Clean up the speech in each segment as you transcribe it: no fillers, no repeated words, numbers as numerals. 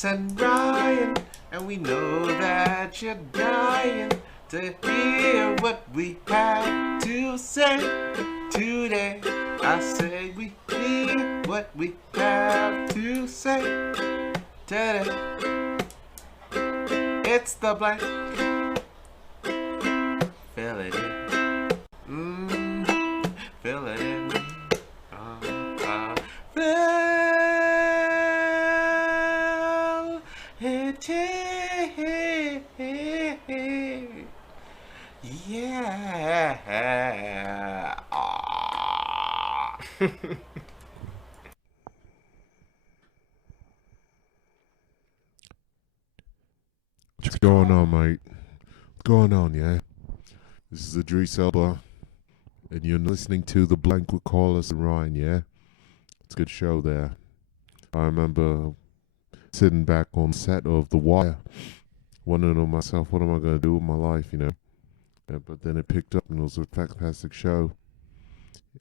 BTS and Ryan, and we know that you're dying to hear what we have to say today. I say we hear what we have to say today. It's the blank. Fill it in. Fill it in. Fill it in. Yeah. What's going on, mate? What's going on, yeah? This is Idris Elba, and you're listening to The Blank with Carlos and Ryan, yeah? It's a good show there. I remember sitting back on set of The Wire, wondering to myself, what am I going to do with my life, you know? Yeah, but then it picked up, and it was a fantastic show.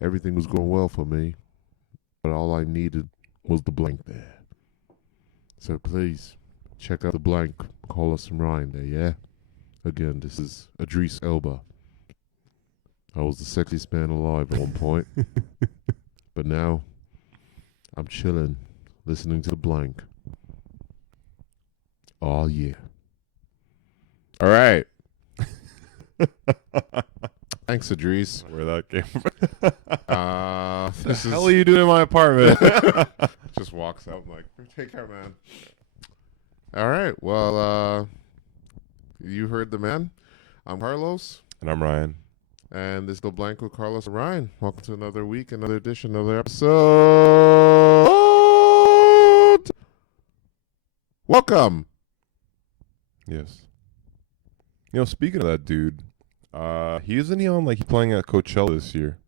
Everything was going well for me, but all I needed was the blank there. So please, check out The Blank, Carlos and Ryan there, yeah? Again, this is Idris Elba. I was the sexiest man alive at one point. But now, I'm chilling, listening to The Blank. Oh, yeah. All right. Thanks, Idris. Where that came from. This What the hell are you doing in my apartment? Just walks out like, take care, man. All right. Well, you heard the man. I'm Carlos. And I'm Ryan. And this is The Blank with Carlos and Ryan. Welcome to another week, another edition, another episode. Welcome. Yes. You know, speaking of that dude, isn't he on, like, he's playing at Coachella this year?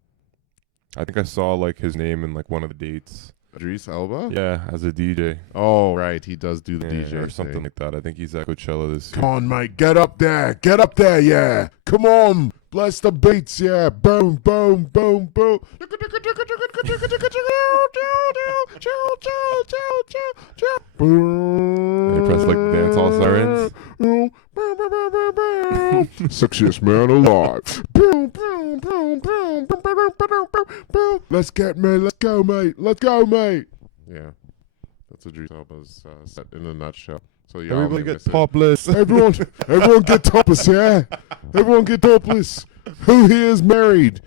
I think I saw, like, his name in, like, one of the dates. Idris Elba? Yeah, as a DJ. Oh, right. He does do the Yeah, DJ or something thing. like that. I think he's at Coachella this Come year. on, mate. Get up there. Get up there, yeah. Come on. Bless the beats, yeah. Boom, boom, boom, boom. They press, like, dance hall sirens. Sexiest man alive. Let's get, man. Let's go, mate. Let's go, mate. Yeah. That's Idris Elba's set in a nutshell. So yeah, Everybody get topless. Everyone get topless, yeah? Everyone get topless. Who here is married?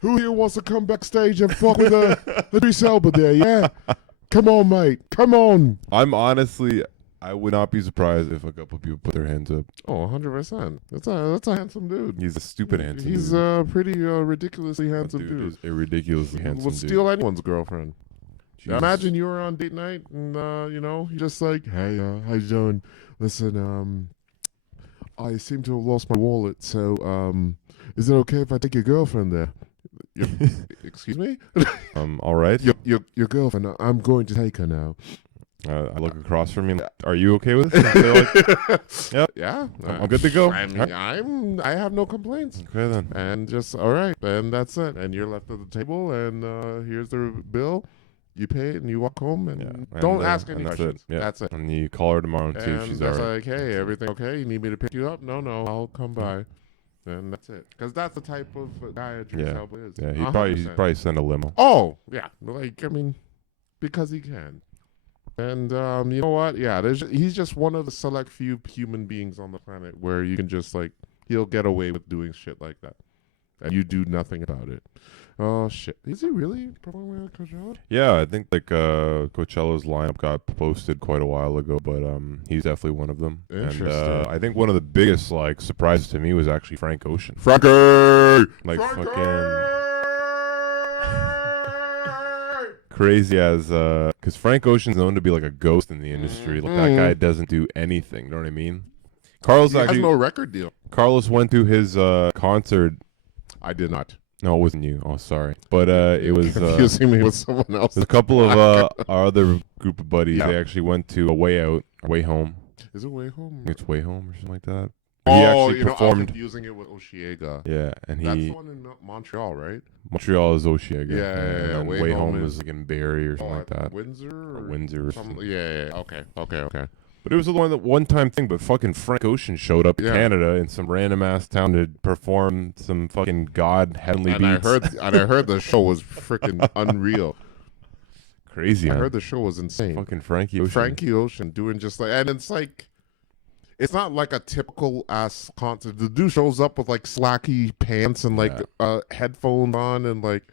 Who here wants to come backstage and fuck with Idris Elba there, yeah? Come on, mate. Come on. I would not be surprised if a couple people put their hands up. Oh, 100%. That's a handsome dude. He's a stupid handsome He's dude. a pretty ridiculously That handsome dude. is a ridiculously handsome Would dude. steal anyone's girlfriend. Jesus. Imagine you were on date night and, you're just like, hey, how you doing? Listen, I seem to have lost my wallet, so, is it okay if I take your girlfriend there? Excuse me? All right. Your girlfriend, I'm going to take her now. I look across from you. Are you okay with this? Yep. Yeah. I'm good to go. I mean, I have no complaints. Okay then. And just, all right, and that's it. And you're left at the table, and here's the bill. You pay it, and you walk home, and don't ask any questions. Yeah. That's it. And you call her tomorrow and see if And she's that's alright. like, hey, everything okay? You need me to pick you up? No, I'll come by. And that's it. Because that's the type of guy Idris Elba is. Yeah, he'd 100%. probably send a limo. Oh, yeah. Like, I mean, because he can. And you know what? Yeah, he's just one of the select few human beings on the planet where you can just, like, he'll get away with doing shit like that. And you do nothing about it. Oh, shit. Is he really performing at Coachella? Yeah, I think like Coachella's lineup got posted quite a while ago, but he's definitely one of them. Interesting. And I think one of the biggest like surprises to me was actually Frank Ocean. Frankie! Like fucking crazy as because Frank Ocean's known to be like a ghost in the industry. Like that guy doesn't do anything. You know what I mean? Carlos He actually has no record deal. Carlos went to his concert. I did not. No, it wasn't you. Oh, sorry. But it was Confusing me with someone else. there's a couple of our other group of buddies. Yeah. They actually went to a Way Out, or Way Home. Is it Way Home? It's Way Home or something like that. He actually I was performed. confusing it with Oshiega. Yeah, and That's the he one in Montreal, right? Montreal is Oshiega. Yeah, and then Way Way Home Home is- is like in Barrie or something like that. Windsor? Or Or Windsor or something. something. Yeah. Okay. But it was a one-time thing. But fucking Frank Ocean showed up to Yeah. Canada in some random ass town to perform some fucking god heavenly And beats. I heard the show was freaking unreal. Crazy, I man. heard the show was insane. Fucking Frankie Ocean. Frankie Ocean doing just like, and it's like, it's not like a typical ass concert. The dude shows up with like slacky pants and like headphones on, and like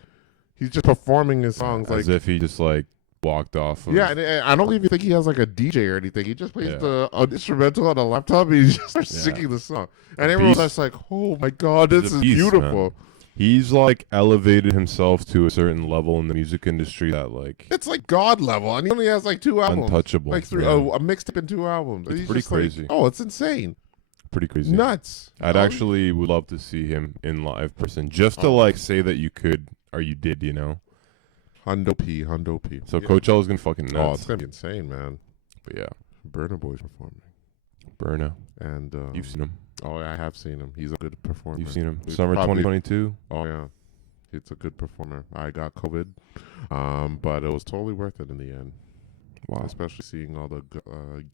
he's just performing his songs as like if he just like walked off. Of, yeah. And I don't even think he has like a DJ or anything. He just plays Yeah. an instrumental on a laptop. And he just starts singing the song, and everyone's beast. just like, "Oh my god, He's this a is beast, beautiful." man. He's like elevated himself to a certain level in the music industry that like It's like God level, and he only has like 2 albums, untouchable. like three, Yeah. a mixtape and 2 albums. It's He's pretty just like, crazy. oh, it's insane. Pretty crazy. Nuts. I'd Oh, actually would love to see him in live person, just to like say that you could or you did, you know. Hundo P. So Yeah. Coachella's gonna fucking nuts. Oh, it's gonna be insane, man. But yeah, Burna Boy's performing, Burna, and you've seen him. oh, I have seen him. He's a good performer. You've seen him. We Summer probably- 2022. Oh yeah, it's a good performer. I got COVID, but it was totally worth it in the end. Wow. Especially seeing all the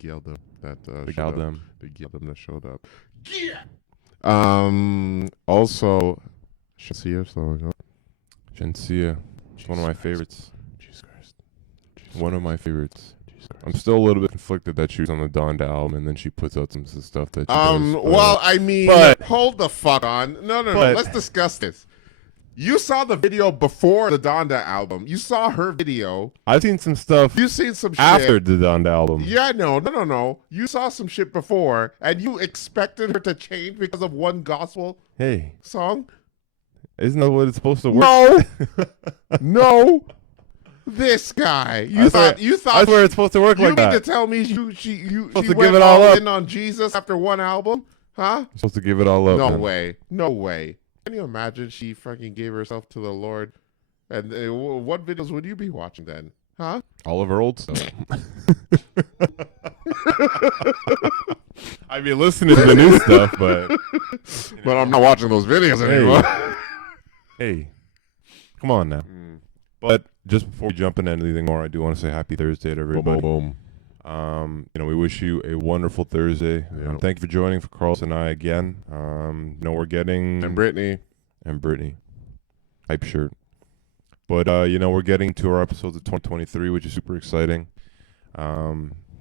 geldom that The showed up. Galdem. The geldom that showed up. Yeah. Also, Shansia showing up. Shensia. It's one of my favorites. Jesus Christ. One of my favorites. Jesus Christ. I'm still a little bit conflicted that she was on the Donda album and then she puts out some stuff that she does, but- Well, I mean, but- hold the fuck on. No. but- Let's discuss this. You saw the video before the Donda album. You saw her video. I've seen some stuff You seen some shit. after the Donda album. Yeah, no. You saw some shit before, and you expected her to change because of one gospel Hey, song? isn't that what it's supposed to work? No. No. This guy. You thought I swear it's supposed to work you like mean that. to tell me she Supposed to went give it all up. in on Jesus after one album? Huh? You're supposed to give it all up. No man. way. No way. Can you imagine she fucking gave herself to the Lord? And what videos would you be watching then? Huh? All of her old stuff. I mean, listening to the new stuff, but But I'm not watching those videos anymore. hey, come on now. But just before we jump into anything more, I do want to say happy Thursday to everybody. Boom. We wish you a wonderful Thursday. Yeah. Thank you for joining for Carlos and I again. We're getting And Brittany. hype shirt. But we're getting to our episodes of 2023, which is super exciting.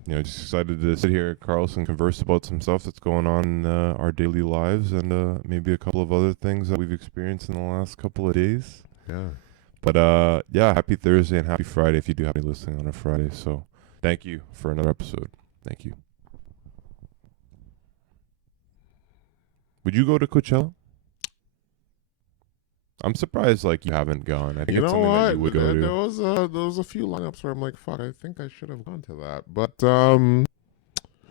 Just excited to sit here, Carlos, and converse about some stuff that's going on in our daily lives and maybe a couple of other things that we've experienced in the last couple of days. Yeah. But happy Thursday and happy Friday if you do have me listening on a Friday. So thank you for another episode. Thank you. Would you go to Coachella? I'm surprised you haven't gone. I think You it's know something that what? you would go There to. was a few lineups where I'm like, fuck, I think I should have gone to that. But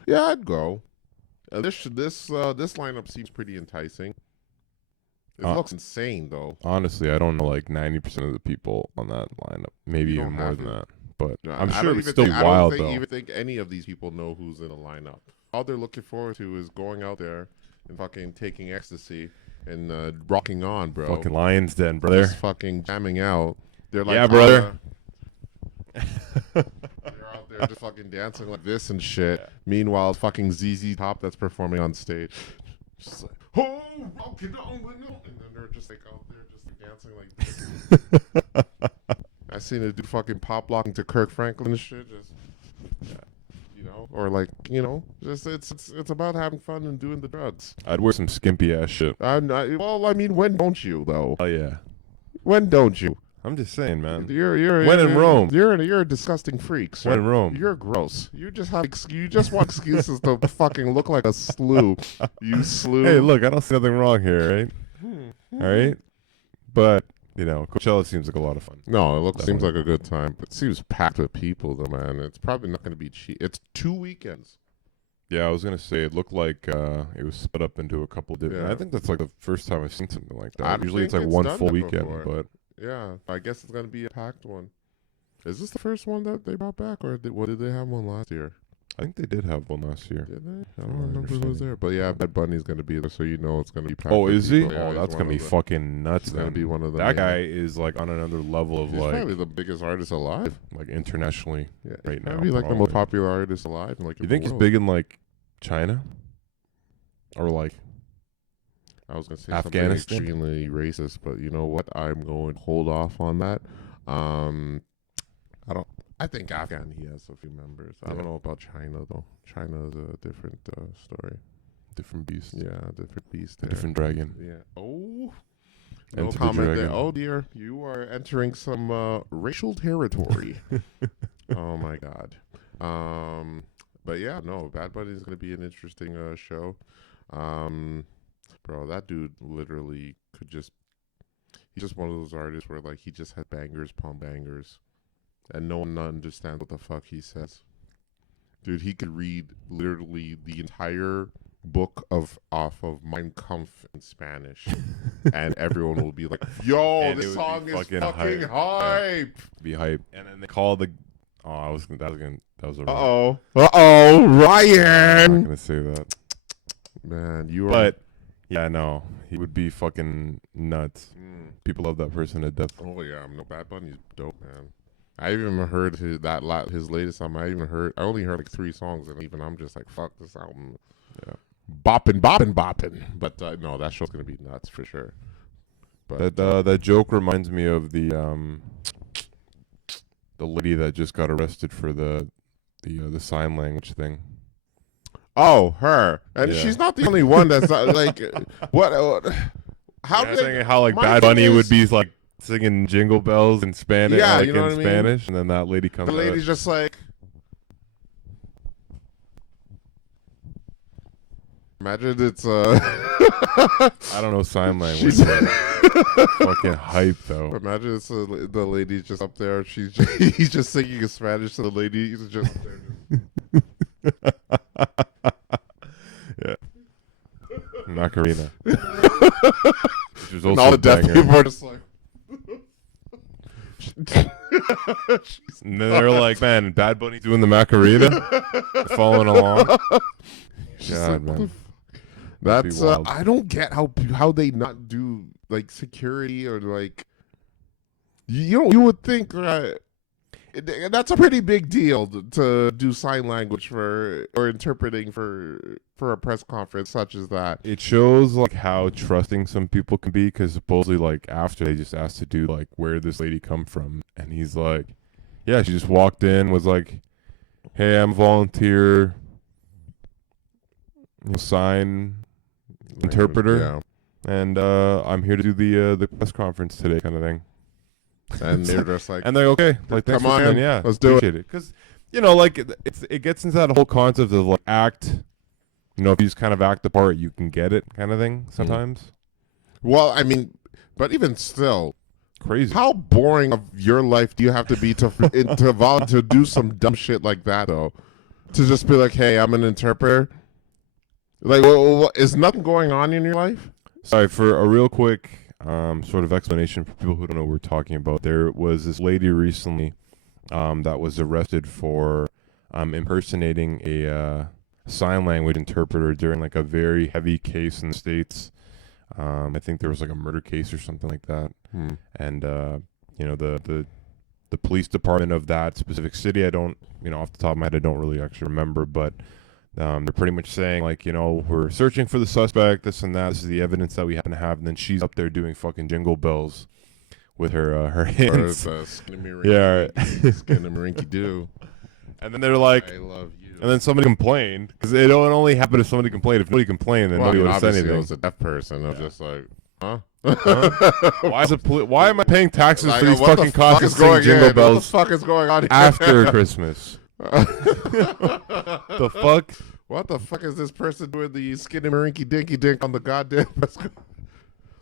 yeah, I'd go. This lineup seems pretty enticing. It looks insane though. Honestly, I don't know 90% of the people on that lineup. Maybe You even don't more have than to. that. But No, I'm I sure don't it's even still think, wild I though. don't even think any of these people know who's in a lineup. All they're looking forward to is going out there and fucking taking ecstasy and rocking on, bro. Fucking Lions Den, brother. Just fucking jamming out. They're like, Yeah, brother. They're out there just fucking dancing like this and shit. Yeah. Meanwhile, fucking ZZ Top that's performing on stage, just like, oh, rocking on, and then they're just out there just dancing like this. I seen a dude fucking pop locking to Kirk Franklin and shit, just or just it's about having fun and doing the drugs. I'd wear some skimpy ass shit. Well, I mean, when don't you though? Oh yeah. When don't you? I'm just saying, man. You're When in Rome. You're a disgusting freak. Sir. When in Rome. You're gross. You just want excuses to fucking look like a slew. You slew. Hey, look, I don't see nothing wrong here, right? All right. But Coachella seems like a lot of fun. No, seems like a good time. It seems packed with people though, man. It's probably not going to be cheap. It's 2 weekends. Yeah, I was gonna say it looked like it was split up into a couple different. Yeah. I think that's the first time I've seen something like that. I don't Usually it's think it's one done full that weekend, before. but Yeah, I guess it's going to be a packed one. Is this the first one that they brought back, or did they have one last year? I think they did have one last year. Did they? I From don't my remember who was understanding. there. But yeah, Bad Bunny's going to be there, so you know it's going to be packed Oh, with is he? people. Yeah, Oh, he's that's one gonna be of the- fucking nuts. He's going to Then. be one of the That main- guy is like on another level of He's like probably the biggest artist alive. internationally. Yeah, Right now, Maybe like the most probably. popular artist alive. Like, You in think the he's world. big in like China or like I was gonna say Afghanistan? something extremely racist, but you know what? I'm going to hold off on that. I don't. I think Afghan he has a few members. I Yeah. don't know about China though. China is a different story. different beast, Yeah, different beast a there. different dragon? Yeah. Oh. Enter No the comment there. dragon. Oh dear, you are entering some racial territory. Oh my god. But yeah, no, Bad Bunny is gonna be an interesting show. Bro, that dude literally could just. He's just one of those artists where like he just had bangers upon bangers, and no one understands what the fuck he says. Dude, he could read literally the entire book off of Mein Kampf in Spanish, and everyone will be like, "Yo, And it this would be song is fucking fucking hype." hype." Be hype, and then they call the. Oh, I was gonna. That was a. Uh I'm oh, not Ryan. gonna say that. Man, you are. But yeah, no, he would be fucking nuts. Mm. People love that person to death. Oh yeah, no, Bad Bunny's dope, man. I even heard his latest album. I only heard like 3 songs, and even I'm just like, fuck this album. Yeah. Bopping, bopping, bopping. But no, that show's gonna be nuts for sure. But That joke reminds me of the lady that just got arrested for the sign language thing. oh, her, and Yeah. she's not the only one that's like what? How Yeah, did saying how like my Bad thing Bunny would is- be like singing Jingle Bells in Spanish, Yeah, like you know in what I mean? Spanish, and then that lady comes the out. lady's just like. Imagine it's I don't know sign language. She's- but fucking hype though. Imagine it's the lady's just up there. He's just singing in Spanish, so the lady is just up there. Yeah. Macarena. Which was And also all the a deaf banger. people are just like. And then they're like, man, Bad Bunny doing the Macarena? Following along. She's God, like, what man. the f- That'd be That's wild. I don't get how they not do like security or like you would think that's a pretty big deal to do sign language for or interpreting for a press conference such as that. It shows like how trusting some people can be, because supposedly like after they just asked to do like where did this lady come from, and he's like, yeah, she just walked in, was like, hey, I'm a volunteer, sign interpreter, Yeah. and I'm here to do the press conference today, kind of thing. And they're just like, And they're like, okay, like thanks Come for on, coming, yeah, let's do it. appreciate it, because like it gets into that whole concept of like act. If you just kind of act the part, you can get it, kind of thing. Sometimes well, I mean, but even still, crazy. how boring of your life do you have to be to do some dumb shit like that though? To just be like, hey, I'm an interpreter. Like, is nothing going on in your life? Sorry, for a real quick sort of explanation for people who don't know what we're talking about. There was this lady recently that was arrested for impersonating a sign language interpreter during like a very heavy case in the States. I think there was like a murder case or something like that. And the police department of that specific city, I don't, off the top of my head, I don't really actually remember, but they're pretty much saying like, we're searching for the suspect, this and that. This is the evidence that we happen to have. And then she's up there doing fucking Jingle Bells with her hands. Or Yeah. Skinnamarink do. And then they're like, I love you. and then somebody complained, because it only happened if somebody complained. If nobody complained, then nobody would have said obviously anything. it was a deaf person. I was just like, huh? Why am I paying taxes Like, for these what fucking the fuck costs is to sing going Jingle in? What the Bells fuck is going on here? after Christmas? The fuck? What the fuck is this person doing the skinnamarink dinky dink on the goddamn?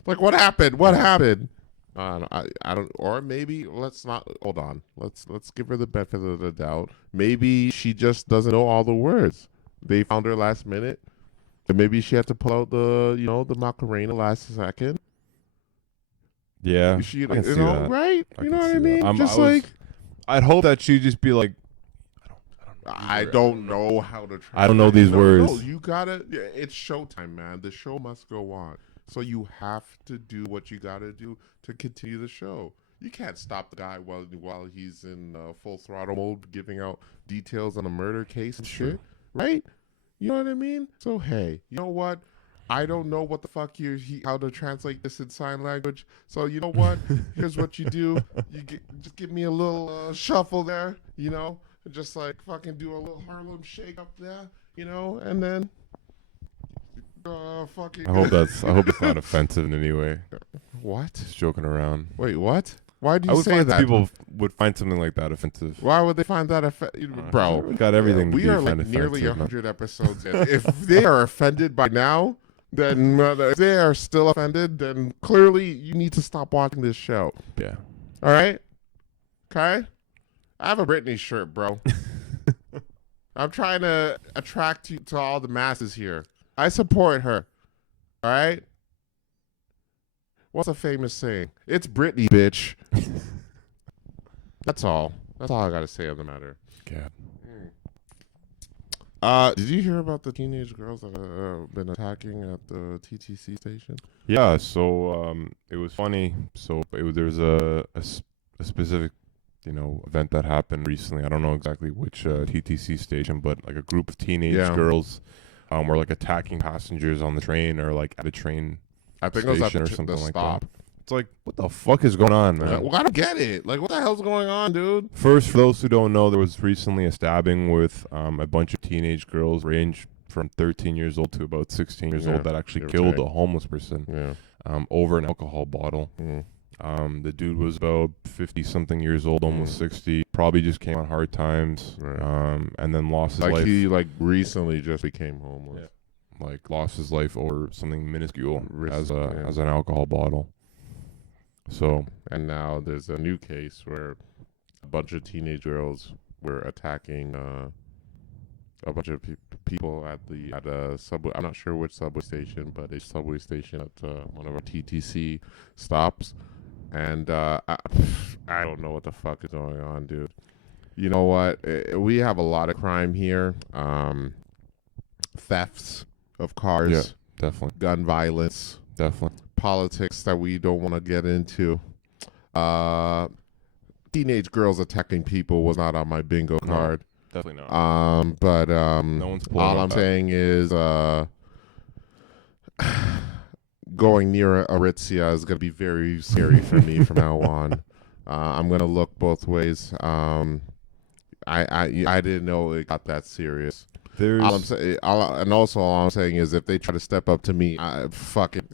Like, what happened? What happened? I don't, or maybe let's not hold on. Let's give her the benefit of the doubt. Maybe she just doesn't know all the words. They found her last minute, and maybe she had to pull out the Macarena last second. Yeah, She, I can see that. right? I You can know what see I mean? that. Just like, I'd hope that she'd just be like, I don't I don't know how to. I don't know these words. No, you gotta. It's showtime, man. The show must go on. So you have to do what you gotta do to continue the show. You can't stop the guy while he's in full throttle mode, giving out details on a murder case and shit, right? You know what I mean? So hey, you know what? I don't know what the fuck how to translate this in sign language. So you know what? Here's what you do. Just give me a little shuffle there, you know, just like fucking do a little Harlem shake up there, you know, and then fucking. I hope it's not offensive in any way. What? Just joking around. Wait, what? Why do I you would say find that? People would find something like that offensive. Why would they find that offensive? Bro, we got everything. we are like nearly 100 episodes in. If they are offended by now, then if they are still offended, then clearly you need to stop watching this show. Yeah. All right? Okay? I have a Britney shirt, bro. I'm trying to attract you to all the masses here. I support her. All right? What's a famous saying? It's Britney, bitch. That's all. That's all I got to say on the matter. Yeah. Did you hear about the teenage girls that have been attacking at the TTC station? Yeah. So it was funny. So there was a specific, event that happened recently. I don't know exactly which TTC station, but like a group of teenage girls were like attacking passengers on the train or like at a train. I think it was at or something like stop. that. It's like, what the fuck is going on, man? Well, I don't get it. Like, what the hell's going on, dude? First, for those who don't know, there was recently a stabbing with a bunch of teenage girls, range from 13 years old to about 16 years old, that actually killed a homeless person over an alcohol bottle. The dude was about 50-something years old, almost 60. Probably just came on hard times, and then lost his life. Like he recently just became homeless. Yeah. Like lost his life over something minuscule as an alcohol bottle. So, and now there's a new case where a bunch of teenage girls were attacking a bunch of people at a subway. I'm not sure which subway station, but a subway station at one of our TTC stops. And I don't know what the fuck is going on, dude. You know what? We have a lot of crime here. Thefts of cars. Yeah, definitely. Gun violence. Definitely. Politics that we don't want to get into. Teenage girls attacking people was not on my bingo card. Definitely not. But no one's all I'm saying is going near Aritzia is going to be very scary for me from now on. I'm going to look both ways. I didn't know it got that serious. All I'm saying is if they try to step up to me, fuck it.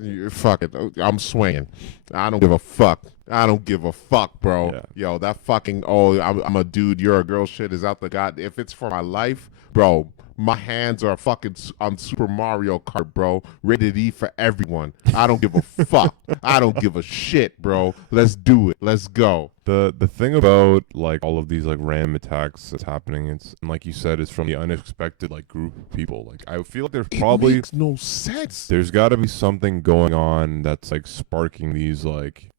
I'm swinging. I don't give a fuck. I don't give a fuck, bro. Yeah. Yo, that fucking, I'm a dude, you're a girl shit is out the god. If it's for my life, bro, my hands are fucking on Super Mario Kart, bro. Rated E for everyone. I don't give a fuck. I don't give a shit, bro. Let's do it. Let's go. The thing about like all of these like random attacks that's happening, it's like you said, it's from the unexpected like group of people. Like I feel like there's probably makes no sense. There's got to be something going on that's like sparking these like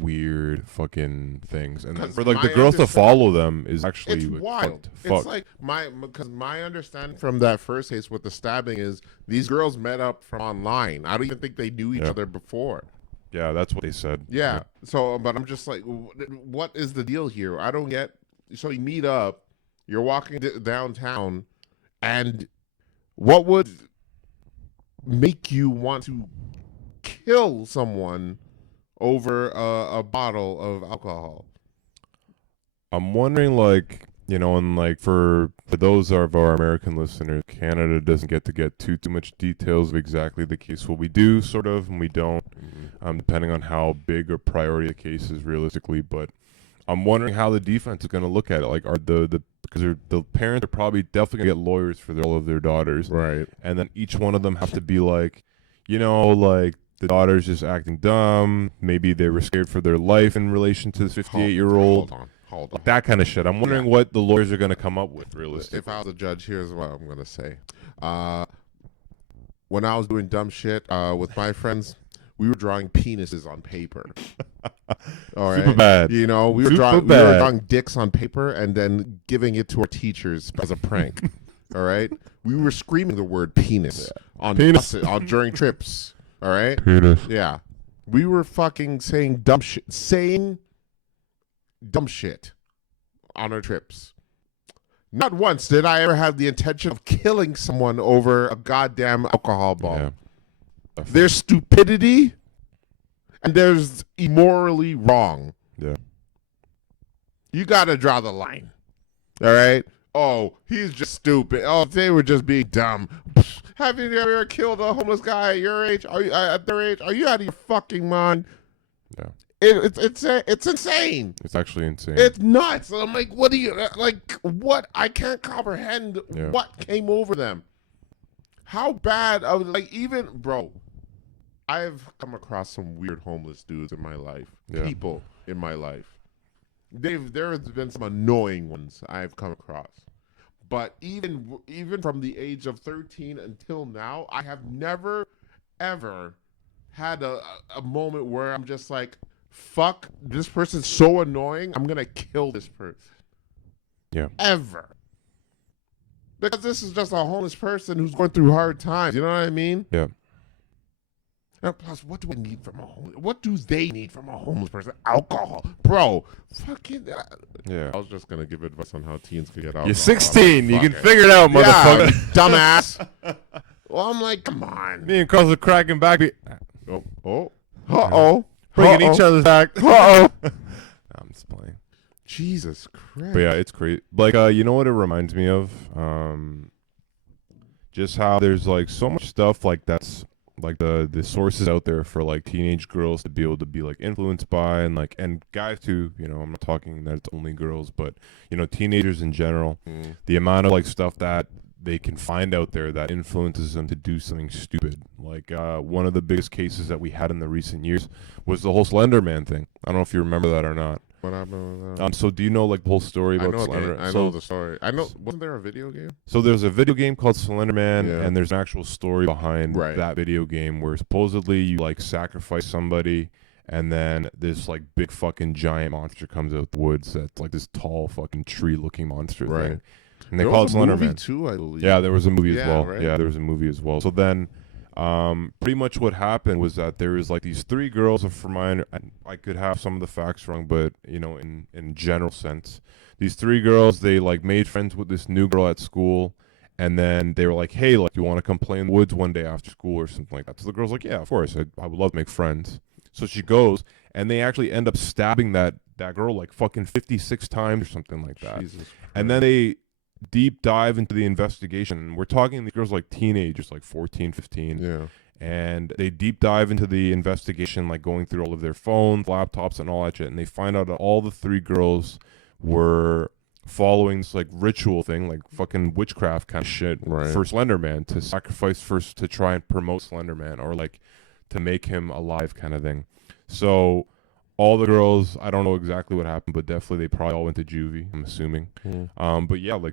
weird fucking things, and for like the girls to follow them is actually it's like, wild. Fuck. It's like because my understanding from that first case with the stabbing is these girls met up from online. I don't even think they knew each other before. Yeah, that's what they said. Yeah. So, but I'm just like, what is the deal here? I don't get. So you meet up, you're walking downtown, and what would make you want to kill someone over a bottle of alcohol? I'm wondering, like, and like for those of our American listeners, Canada doesn't get too much details of exactly the case. Well, we do sort of, and we don't, depending on how big a priority the case is realistically. But I'm wondering how the defense is going to look at it. Like, are because the parents are probably definitely going to get lawyers for all of their daughters, right? And then each one of them have to be like, like the daughter's just acting dumb. Maybe they were scared for their life in relation to this 58-year-old. Hold on. That kind of shit. I'm wondering what the lawyers are going to come up with, realistically. If I was a judge, here's what I'm going to say. When I was doing dumb shit with my friends, we were drawing penises on paper. All right. Super bad. You know, we were drawing dicks on paper and then giving it to our teachers as a prank. All right. We were screaming the word penis on buses, during trips. All right. Penis. Yeah. We were fucking saying dumb shit on our trips. Not once did I ever have the intention of killing someone over a goddamn alcohol ball. Yeah. There's stupidity and there's immorally wrong. Yeah. You got to draw the line. All right? Oh, he's just stupid. Oh, they were just being dumb. Have you ever killed a homeless guy at your age? Are you at their age? Are you out of your fucking mind? Yeah. It's insane. It's actually insane. It's nuts. I'm like, what do you like? What? I can't comprehend what came over them. How bad of like even bro. I've come across some weird homeless dudes in my life. Yeah. People in my life. There has been some annoying ones I've come across. But even from the age of 13 until now, I have never, ever had a moment where I'm just like, fuck, this person's so annoying, I'm going to kill this person. Yeah. Ever. Because this is just a homeless person who's going through hard times. You know what I mean? Yeah. And plus, what do I need from a homeless? What do they need from a homeless person? Alcohol, bro. Fucking. Yeah. I was just gonna give advice on how teens can get alcohol. You're 16. You can it. figure it out, motherfucker. Dumbass. Well, I'm like, come on. Me and Carl's are cracking back. Bringing each other's back. I'm just playing. Jesus Christ. But yeah, it's crazy. Like, you know what it reminds me of? Just how there's like so much stuff like that's like the sources out there for like teenage girls to be able to be like influenced by and guys too, you know, I'm not talking that it's only girls, but you know, teenagers in general, the amount of like stuff that they can find out there that influences them to do something stupid. Like one of the biggest cases that we had in the recent years was the whole Slender Man thing. I don't know if you remember that or not. What happened with that? So do you know like the whole story about Slender? I know the story. I know. Wasn't there a video game? So there's a video game called Slender Man, Yeah. and there's an actual story behind that video game where supposedly you like sacrifice somebody, and then this like big fucking giant monster comes out of the woods that's like this tall fucking tree-looking monster thing. And they call it Slender Man too, I believe. Yeah, there was a movie as well. Right? Yeah, there was a movie as well. So then, pretty much what happened was that there was like these three girls. For mine, I could have some of the facts wrong, but you know, in general sense, these three girls, they like made friends with this new girl at school, and then they were like, "Hey, like, you want to come play in the woods one day after school or something like that?" So the girl's like, "Yeah, of course. I would love to make friends." So she goes, and they actually end up stabbing that girl like fucking 56 times or something like that. Jesus and then they deep dive into the investigation. We're talking these girls like teenagers, like 14, 15. Yeah. And they deep dive into the investigation, like going through all of their phones, laptops, and all that shit. And they find out that all the three girls were following this like ritual thing, like fucking witchcraft kind of shit for Slender Man, to sacrifice first to try and promote Slender Man, or like to make him alive kind of thing. So all the girls, I don't know exactly what happened, but definitely they probably all went to juvie, I'm assuming. But yeah, like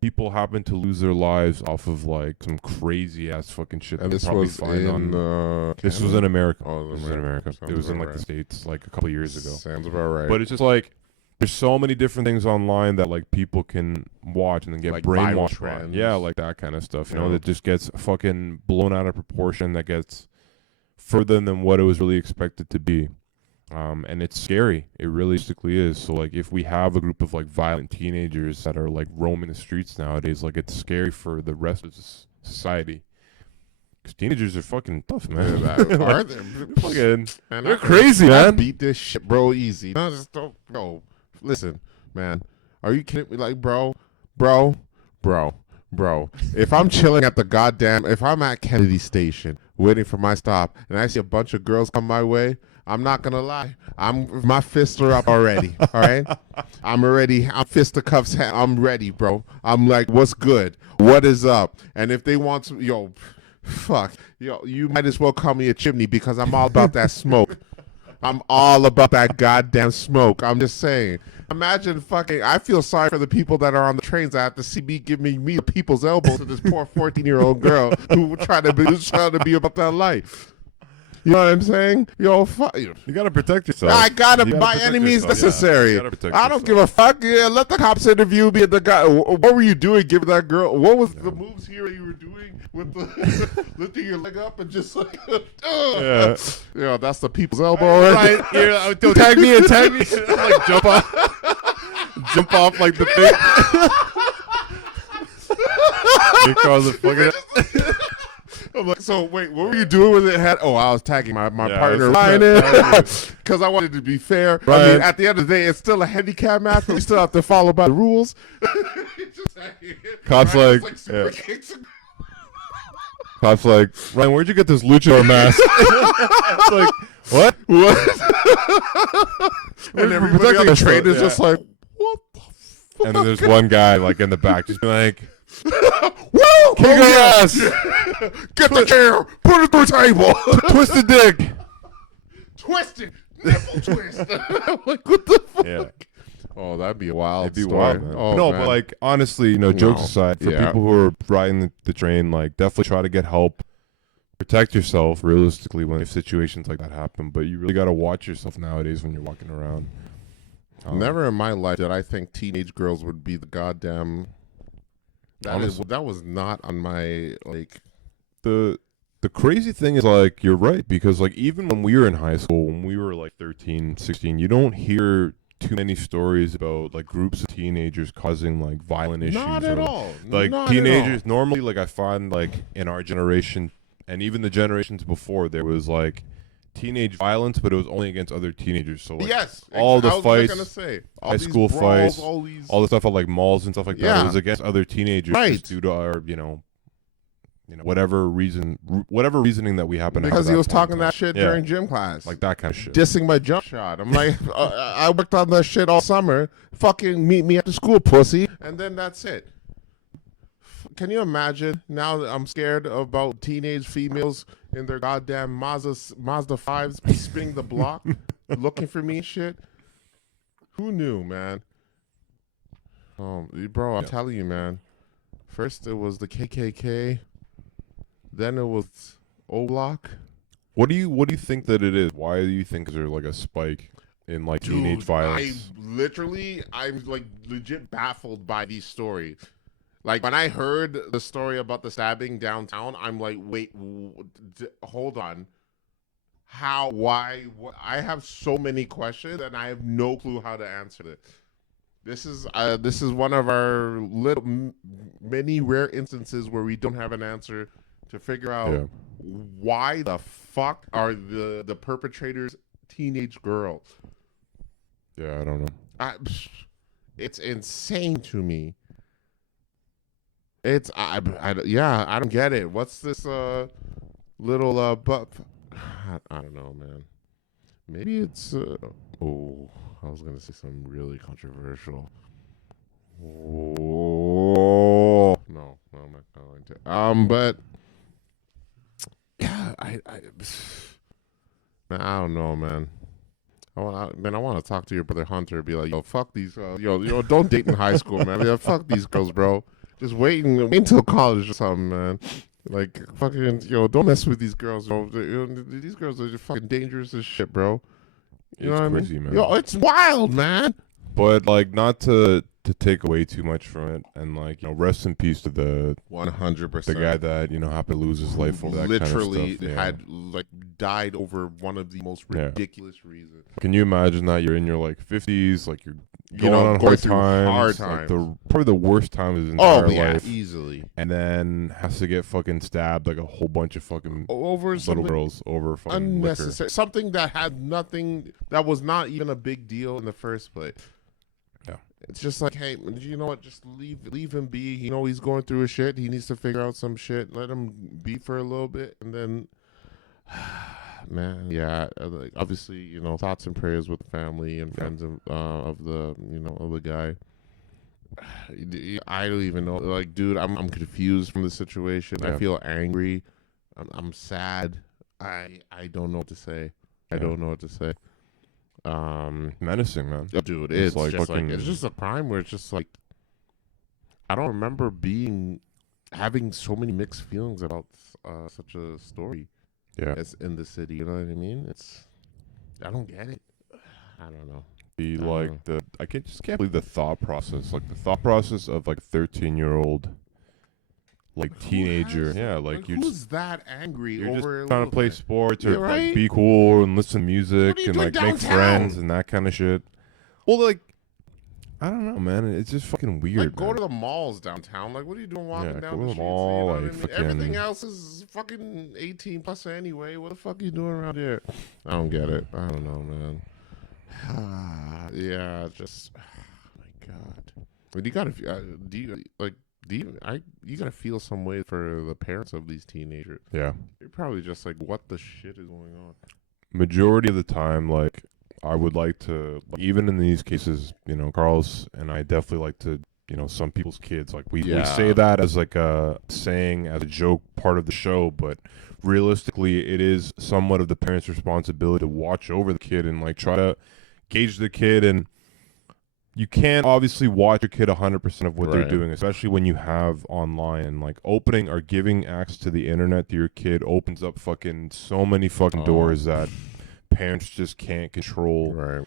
people happen to lose their lives off of like some crazy ass fucking shit. And this was this was in America. Oh, this was in America. It was in like the States like a couple of years ago. Sounds about right. But it's just like there's so many different things online that like people can watch and then get like brainwashed by. Yeah, like that kind of stuff. You know, that just gets fucking blown out of proportion. That gets further than what it was really expected to be. And it's scary. It realistically is. So like if we have a group of like violent teenagers that are like roaming the streets nowadays, like it's scary for the rest of society. Because teenagers are fucking tough, man. Are they? Fucking, they're crazy, man. I beat this shit, bro, easy. No, just don't go. Listen, man. Are you kidding me? Like, bro. If I'm chilling at if I'm at Kennedy Station waiting for my stop and I see a bunch of girls come my way, I'm not gonna lie. My fists are up already. All right, I'm fisticuffs. I'm ready, bro. I'm like, what's good? What is up? And if they want some, you might as well call me a chimney because I'm all about that smoke. I'm all about that goddamn smoke. I'm just saying. Imagine I feel sorry for the people that are on the trains that have to see me give me a people's elbow to this poor 14-year-old girl who's trying to be about that life. You know what I'm saying? Yo, fuck you. You gotta protect yourself. I gotta, You by protect any means yourself. necessary. You gotta protect I don't yourself. give a fuck. Yeah, let the cops interview me. The guy. What were you doing? Giving that girl. What was the moves here that you were doing with the lifting your leg up and just like, Yeah. yeah, that's the people's elbow. Right here, tag me and tag me. Like jump off like the thing. You cause a fucking. I'm like, so wait, what were you doing with it? Oh, I was tagging my Yeah, partner I Ryan was in because I wanted to be fair. I Right. mean, at the end of the day, it's still a handicap match, but we still have to follow by the rules. Cops Ryan's like, super yeah. kicks. Cops like, Ryan, where'd you get this luchador mask? It's like, what? And everybody on the train is just like, what the fuck? And then there's one guy like in the back just be like, Woo! kick her ass, Get the chair, put it through the table, twist the dick. twist it, nipple twist. I'm like, what the fuck? Yeah. Oh, that'd be a wild It'd be story. wild, man. Oh, no, man. but like honestly, you know, jokes No. aside, for Yeah. people who are riding the train, like definitely try to get help. Protect yourself realistically when if situations like that happen. But you really gotta watch yourself nowadays when you're walking around. Never in my life did I think teenage girls would be the goddamn. That was not on my like. The crazy thing is like you're right, because like even when we were in high school, when we were like 13, 16, you don't hear too many stories about like groups of teenagers causing like violent issues. Not at all. Like Not at teenagers normally, like I find like in our generation and even the generations before, there was like teenage violence, but it was only against other teenagers. So like Yes, all the I was fights, gonna say, all high these school brawls, fights, all these. all the stuff at like malls and stuff like that, Yeah. it was against other teenagers Right. just due to our, you know, whatever reasoning that we happen to have. Because at he was point in talking time. that shit Yeah. during gym class, Like that kind of shit. dissing my jump shot. I'm like, I worked on that shit all summer. Fucking meet me after school, pussy, and then that's it. Can you imagine? Now that I'm scared about teenage females in their goddamn Mazda 5s be spinning the block, looking for me and shit. Who knew, man? Oh, bro, I'm telling you, man. First it was the KKK, then it was O Block. What do you think that it is? Why do you think is there like a spike in like teenage violence? I'm like legit baffled by these stories. Like when I heard the story about the stabbing downtown, I'm like, wait, hold on. How? Why? What? I have so many questions, and I have no clue how to answer it. This is one of our many rare instances where we don't have an answer to figure out why the fuck are the perpetrators teenage girls. Yeah, I don't know. It's insane to me. It's I don't get it. What's this little but I don't know, man. Maybe it's oh, I was gonna say something really controversial. Oh no, I'm not going to. But yeah, I don't know, man. I want to talk to your brother Hunter. Be like, yo, fuck these, yo, don't date in high school, man. Yeah, fuck these girls, bro. Just wait until college or something, man. Like, fucking, don't mess with these girls, bro. These girls are just fucking dangerous as shit, bro. You know what It's crazy, I mean? man. Yo, it's wild, man. But like, not to take away too much from it, and like, rest in peace to the 100%. the guy that happened to lose his life over that literally kind of stuff. had like died over one of the most ridiculous reasons. Can you imagine that you're in your like 50s, like you're going on going hard through times, hard like probably the worst time of his entire life, easily. and then has to get fucking stabbed like a whole bunch of fucking Over little something girls over fucking unnecessary, liquor. something that had nothing, that was not even a big deal in the first place. Yeah. It's just like, hey, you know what? Just leave him be. He's going through his shit. He needs to figure out some shit. Let him be for a little bit, and then, man, yeah. Like, obviously, thoughts and prayers with the family and friends of the guy. I don't even know. Like, dude, I'm confused from the situation. Yeah. I feel angry. I'm sad. I don't know what to say. I don't know what to say. Menacing, man. Dude, It's it's like just fucking- it's just a time where it's just like, I don't remember having so many mixed feelings about such a story. Yeah. It's in the city. You know what I mean? I don't get it. I don't know. I can't believe the thought process. Like the thought process of like a 13-year-old like Who teenager. has Yeah, that? like who's that angry you're just over a trying to little play bit? sports or Yeah, like right? be cool and listen to music What are you and doing like make downtown? friends and that kind of shit. Well, like I don't know, man. It's just fucking weird. Like, go man. to the malls downtown. Like, what are you doing walking Yeah, down go to the the streets? mall, You know like, what I mean? fucking- Everything else is fucking 18 plus anyway. What the fuck are you doing around here? I don't get it. I don't know, man. Yeah, just oh my god. But you gotta you gotta feel some way for the parents of these teenagers. Yeah. You're probably just like, what the shit is going on? Majority of the time, like I would like to, even in these cases, you know, Carlos and I definitely like to, you know, some people's kids, like we say that as like a saying, as a joke part of the show, but realistically, it is somewhat of the parents' responsibility to watch over the kid and like try to gauge the kid. And you can't obviously watch your kid 100% of what they're Right. doing, especially when you have online and like opening or giving access to the internet to your kid opens up fucking so many fucking doors that parents just can't control. Right.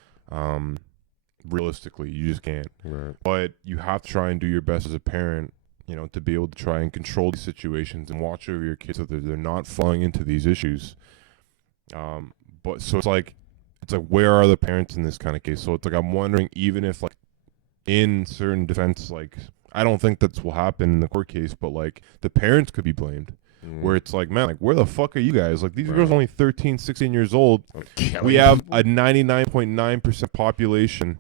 Realistically, you just can't. Right. But you have to try and do your best as a parent, you know, to be able to try and control these situations and watch over your kids so that they're not falling into these issues. But so it's like where are the parents in this kind of case? So it's like I'm wondering, even if like in certain defense, like I don't think that's will happen in the court case, but like the parents could be blamed. Where it's like, man, like where the fuck are you guys? Like these girls are only 13, 16 years old. We have a 99.9% population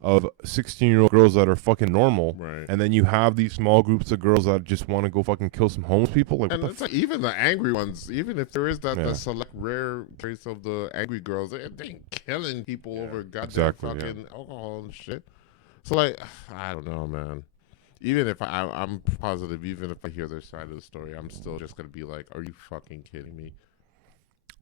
of 16-year-old girls that are fucking normal. Right. And then you have these small groups of girls that just want to go fucking kill some homeless people. Like, And what it's the like even the angry ones, even if there is that Yeah. the select rare case of the angry girls, they ain't killing people over goddamn Exactly, yeah. fucking alcohol and shit. So like, I don't know, man. Even if I'm positive, even if I hear their side of the story, I'm still just gonna be like, are you fucking kidding me?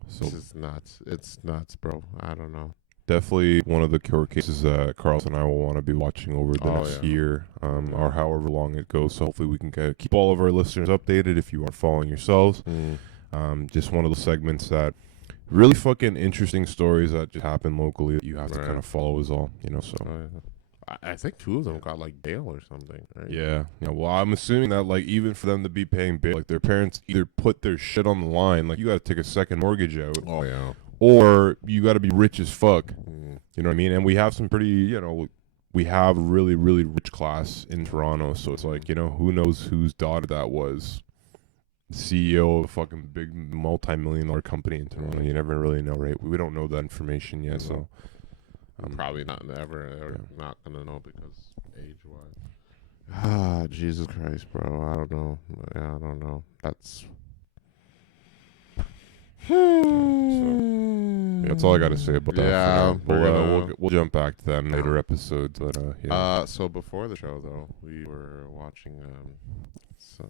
So This is nuts. It's nuts, bro. I don't know. definitely one of the court cases that Carlos and I will want to be watching over the next year, or however long it goes. So hopefully we can keep all of our listeners updated if you aren't following yourselves. Just one of the segments that really fucking interesting stories that just happen locally that you have to kind of follow is all, you know. So I think 2 of them got like bail or something. Right? yeah. Well, I'm assuming that like even for them to be paying bail, like their parents either put their shit on the line, like you got to take a second mortgage out, Oh yeah. or you got to be rich as fuck. You know what I mean? And we have some pretty, you know, we have really, really rich class in Toronto. So it's like, you know, who knows whose daughter that was. CEO of a fucking big multi-million-dollar company in Toronto. You never really know, right? We don't know that information yet, so Probably not not gonna know because age-wise. Jesus Christ, bro. I don't know. Yeah, I don't know. That's that's all I got to say about that. Yeah, for now. We'll jump back to that in later episodes, but yeah. So before the show, though, we were watching some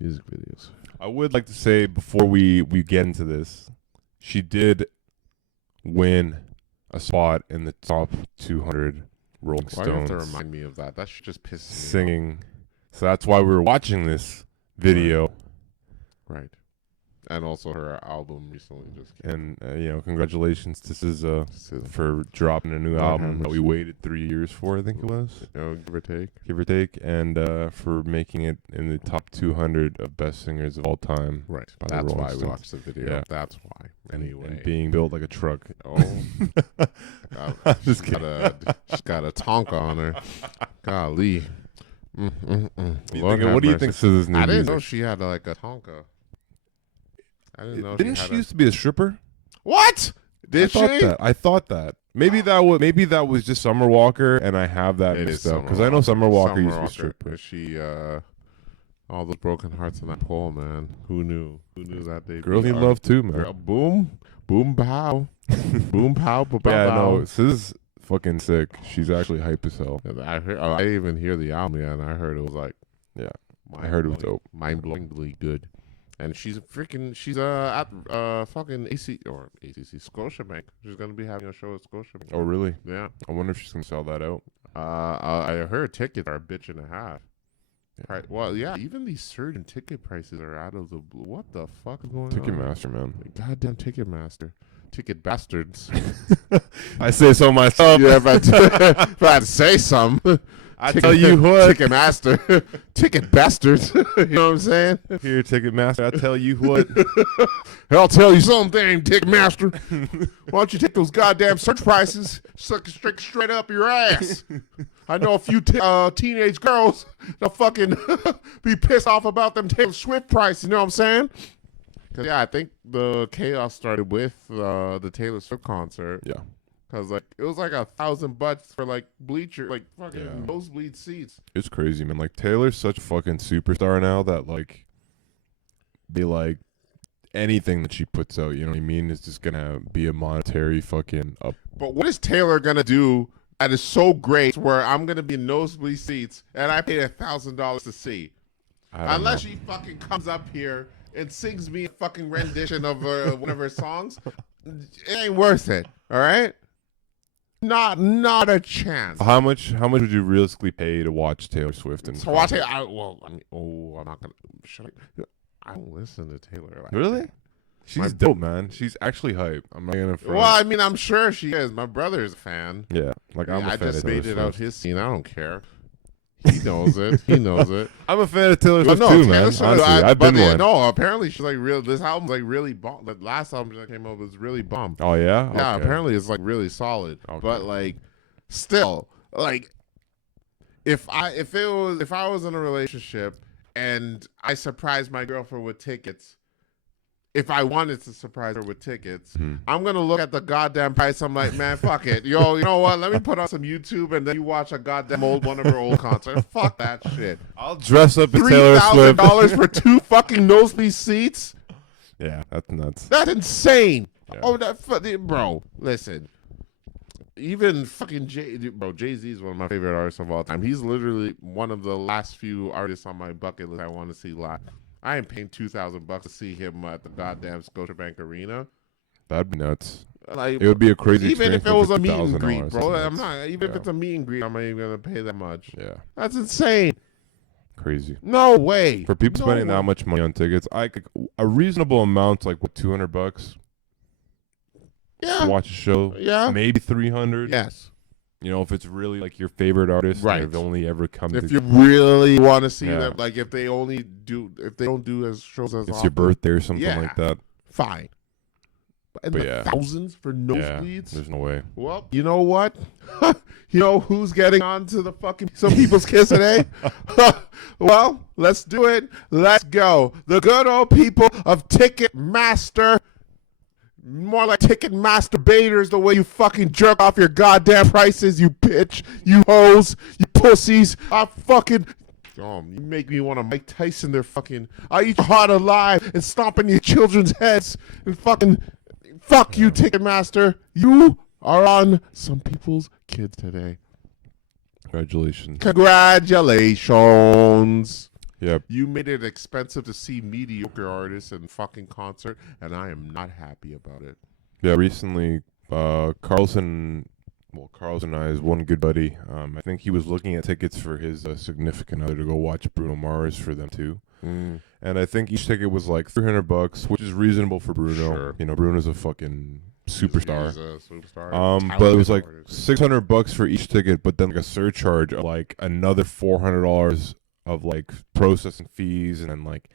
music videos. I would like to say before we get into this, she did win a spot in the top 200 Rolling Why do you have Stones to remind me of that? That shit just pisses me singing. So that's why we were watching this video. off. Right. And also her album recently just came And you know, congratulations to SZA SZA. for dropping a new Lord album have that we mercy. waited 3 years for, I think it was, You know, give or take. and for making it in the top 200 of best singers of all time. Right. by the That's Rolling why we Stones. watched the video. Yeah. That's why. Anyway. And being built like a truck. Oh. Just she's got a Tonka on her. Golly. What do you think SZA's new I didn't know music? she had like a Tonka. I didn't know Didn't she she had used to be a stripper? What? Did she? I thought that. Maybe that was just Summer Walker, and I have that It mixed is up because I know Summer Walker used to be a Walker. stripper. She all those broken hearts in that pole, man. Who knew? Who knew that day? Girls need love too, man. Boom, boom, pow, boom, pow, pow, Yeah, pow. no, SZA's fucking sick. She's actually hype as hell. And I heard. I didn't even hear the album yet, and I heard it was like, Yeah, I heard it was dope. mind-blowingly good. And she's at fucking ACC Scotiabank. She's gonna be having a show at Scotiabank. Oh, really? Yeah. I wonder if she's gonna sell that out. I heard tickets are a bitch and a half. Well, yeah, even these surging ticket prices are out of the blue. What the fuck is going on? Ticketmaster, man. Goddamn Ticketmaster. Ticket bastards. I say so myself. Yeah, if I had to say something. I tell you what. Ticketmaster. Ticket bastards. You know what I'm saying? Here, Ticketmaster, I tell you what. I'll tell you something, Ticketmaster. Why don't you take those goddamn search prices, suck it straight up your ass? I know a few teenage girls that fucking be pissed off about them Taylor Swift prices. You know what I'm saying? Cause yeah, I think the chaos started with the Taylor Swift concert. Yeah. Cause like it was like $1,000 for like bleacher, like fucking nosebleed seats. It's crazy, man. Like Taylor's such a fucking superstar now that like they like anything that she puts out, you know what I mean, is just gonna be a monetary fucking up. But what is Taylor gonna do that is so great where I'm gonna be in nosebleed seats and I paid $1,000 to see? Unless she fucking comes up here and sings me a fucking rendition of one of her songs, it ain't worth it. All right. Not a chance. How much would you realistically pay to watch Taylor Swift? So I'll tell you, I'm not gonna. I don't listen to Taylor. Like really? that. She's dope, man. She's actually hype. I'm not gonna front. Well, I mean, I'm sure she is. My brother's a fan. Yeah, like I'm a fan I just of Taylor baited Swift. out his scene. I don't care. He knows it. He knows it. I'm a fan of Taylor Swift too, Taylor man. Swift, Honestly, I've been one. No, apparently she's like real. This album's like really bomb. The last album that came out was really bomb. Oh yeah. Yeah, Okay. apparently it's like really solid. Okay. But like, still, like, if I was in a relationship and I surprised my girlfriend with tickets, if I wanted to surprise her with tickets, I'm gonna look at the goddamn price. I'm like, man, fuck it, yo, you know what? Let me put on some YouTube and then you watch a goddamn one of her old concerts. Fuck that shit. I'll dress up as Taylor Swift. $3,000 for 2 fucking nosebleed seats. Yeah, that's nuts. That's insane. Yeah. Oh, bro, listen. Even fucking Jay-Z is one of my favorite artists of all time. He's literally one of the last few artists on my bucket list I want to see live. I ain't paying $2,000 to see him at the goddamn Scotiabank Arena. That'd be nuts. Like, it would be a crazy even experience if it was a meet $2,000. and greet, bro. That's I'm not. Even if yeah. it's a meet and greet, I'm not even gonna pay that much. Yeah, That's insane. crazy. No way. For people spending that much money on tickets, a reasonable amount, like what, $200? Yeah. To watch a show. Yeah. Maybe 300. Yes. You know, if it's really like your favorite artist, Right. they've only ever come. If you really want to see Yeah. them, like if they don't do as shows as it's often, your birthday or something Yeah. like that. fine. But But the yeah. thousands for nosebleeds. There's no way. Well, you know what? You know who's getting on to the fucking some people's kiss today? Well, let's do it. Let's go. The good old people of Ticketmaster. More like Ticketmaster baiters, the way you fucking jerk off your goddamn prices, you bitch, you hoes, you pussies. I fucking... you make me want to Mike Tyson their fucking... I eat your heart alive and stomp in your children's heads and fucking... Fuck you, Ticketmaster. You are on some people's kids today. Congratulations. Congratulations. Yep. You made it expensive to see mediocre artists in fucking concert, and I am not happy about it. Yeah, recently, Carlson and I, his one good buddy, I think he was looking at tickets for his significant other to go watch Bruno Mars for them too. And I think each ticket was like $300, which is reasonable for Bruno. Sure. You know, Bruno's a fucking superstar. He's a superstar. But it was like Talented $600 for each ticket, but then like a surcharge of like another $400 of like processing fees and then like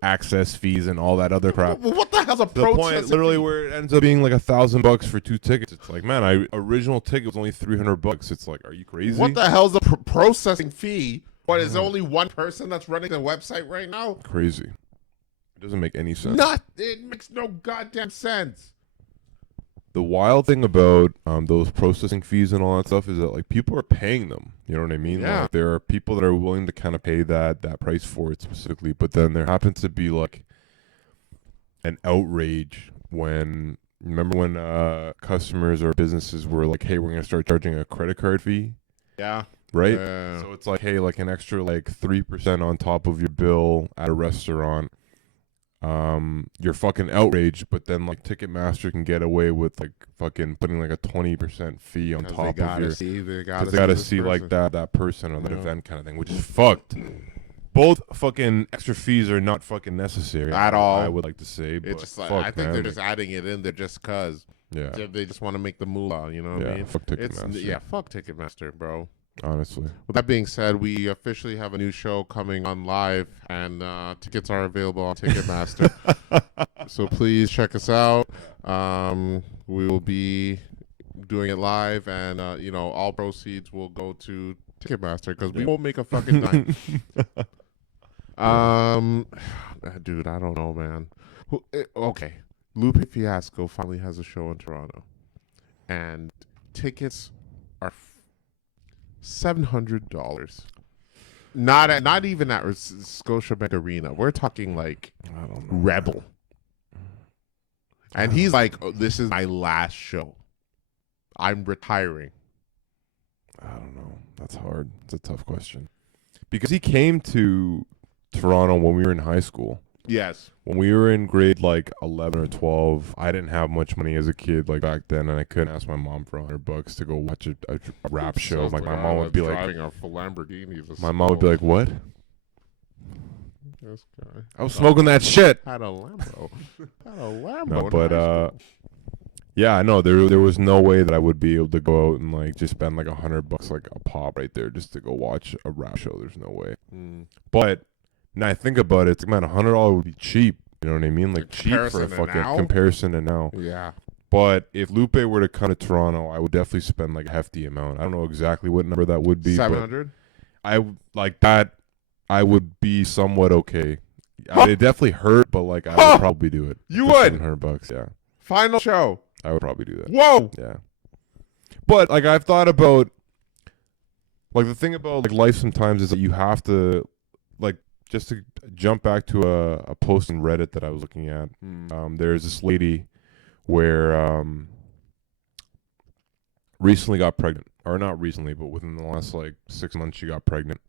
access fees and all that other crap. What the hell's a To the point processing literally fee? where it ends up being like $1,000 for 2 tickets. It's like, man, original ticket was only $300. It's like, are you crazy? What the hell's a processing fee? What, is there only one person that's running the website right now? Crazy. It doesn't make any sense. It makes no goddamn sense. The wild thing about those processing fees and all that stuff is that like people are paying them. You know what I mean? Yeah. Like, there are people that are willing to kind of pay that price for it specifically, but then there happens to be like an outrage when customers or businesses were like, hey, we're gonna start charging a credit card fee. Yeah. Right? So it's like, hey, like an extra like 3% on top of your bill at a restaurant. You're fucking outraged, but then like Ticketmaster can get away with like fucking putting like a 20% fee on top of your... They Because they gotta see like that person or that event kind of thing, which is fucked. both fucking extra fees are not fucking necessary At all. I would like to say. But It's just like, fuck, I think man, they're just adding it in there just cause. yeah, They just want to make the moolah, you know what I mean? fuck Ticketmaster. Fuck Ticketmaster, bro. Honestly. With that being said, we officially have a new show coming on live, and tickets are available on Ticketmaster. So please check us out. We will be doing it live, and all proceeds will go to Ticketmaster because we won't make a fucking dime. Dude, I don't know, man. Okay, Lupe Fiasco finally has a show in Toronto, and tickets are $700. Not even at Scotiabank Arena. We're talking like I don't know. Rebel. And he's like, oh, this is my last show. I'm retiring. I don't know. That's hard. It's a tough question. Because he came to Toronto when we were in high school. Yes. When we were in grade like 11 or 12, I didn't have much money as a kid like back then, and I couldn't ask my mom for $100 to go watch a rap show. Like my mom would be like, driving a Lamborghini. my mom would be like, what? This guy I was smoking that shit. had a Lambo. No, in high but school. yeah, I know there was no way that I would be able to go out and like just spend like $100 like a pop right there just to go watch a rap show. There's no way. But now I think about it, it's man, $100 would be cheap. You know what I mean? Like cheap for a Comparison to fucking now? comparison to now. Yeah. But if Lupe were to come to Toronto, I would definitely spend like a hefty amount. I don't know exactly what number that would be. 700? I like that. I would be somewhat okay. It definitely hurt, but like I would probably do it. You for would? $700, yeah. Final show. I would probably do that. Whoa. Yeah. But like I've thought about like the thing about like life sometimes is that you have to like just to jump back to a post on Reddit that I was looking at. There's this lady where recently got pregnant, or not recently, but within the last like 6 months she got pregnant.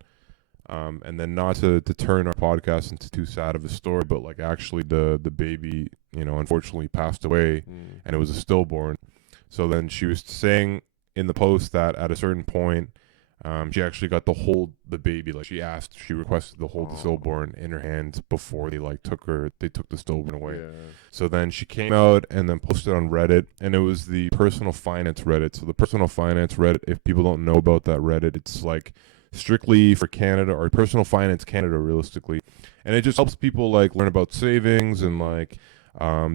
And then not to turn our podcast into too sad of a story, but like actually the baby, unfortunately passed away, and it was a stillborn. So then she was saying in the post that at a certain point, she actually got to hold the baby. Like she requested to hold the stillborn in her hands before they took the stillborn away. Yeah. So then she came out and then posted on Reddit, and it was the personal finance Reddit. So the personal finance Reddit, if people don't know about that Reddit, it's like strictly for Canada, or personal finance Canada realistically, and it just helps people like learn about savings and like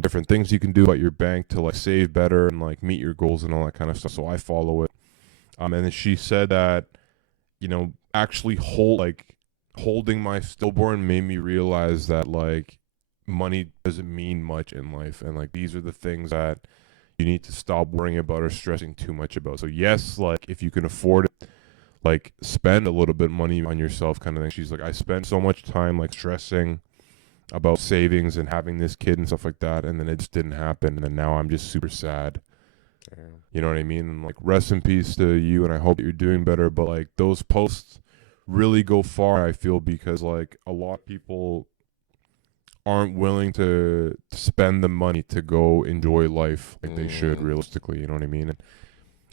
different things you can do at your bank to like save better and like meet your goals and all that kind of stuff. So I follow it. And then she said that, actually holding my stillborn made me realize that like money doesn't mean much in life, and like these are the things that you need to stop worrying about or stressing too much about. So yes, like if you can afford it, like spend a little bit of money on yourself kind of thing. She's like, I spent so much time like stressing about savings and having this kid and stuff like that, and then it just didn't happen, and then now I'm just super sad. You know what I mean? And like rest in peace to you, and I hope that you're doing better. But like those posts really go far, I feel, because like a lot of people aren't willing to spend the money to go enjoy life like they should realistically. You know what I mean? And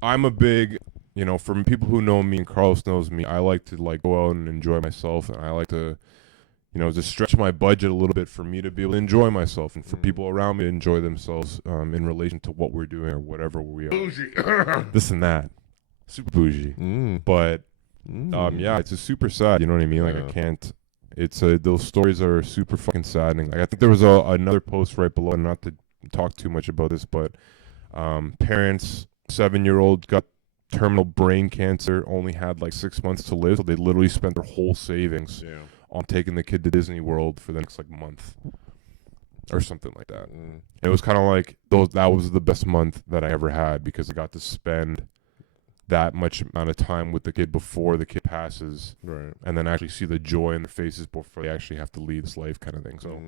I'm a big, from people who know me, and Carlos knows me, I like to like go out and enjoy myself, and I like to just stretch my budget a little bit for me to be able to enjoy myself, and for people around me to enjoy themselves in relation to what we're doing or whatever we are. Bougie. This and that. Super bougie. But, yeah, it's just super sad. You know what I mean? Like, I can't. It's those stories are super fucking saddening. Like, I think there was another post right below, and not to talk too much about this, but parents, 7-year-old got terminal brain cancer, only had like 6 months to live, so they literally spent their whole savings on taking the kid to Disney World for the next like month or something like that. And it was kind of like that was the best month that I ever had, because I got to spend that much amount of time with the kid before the kid passes, Right. and then actually see the joy in their faces before they actually have to leave this life kind of thing. So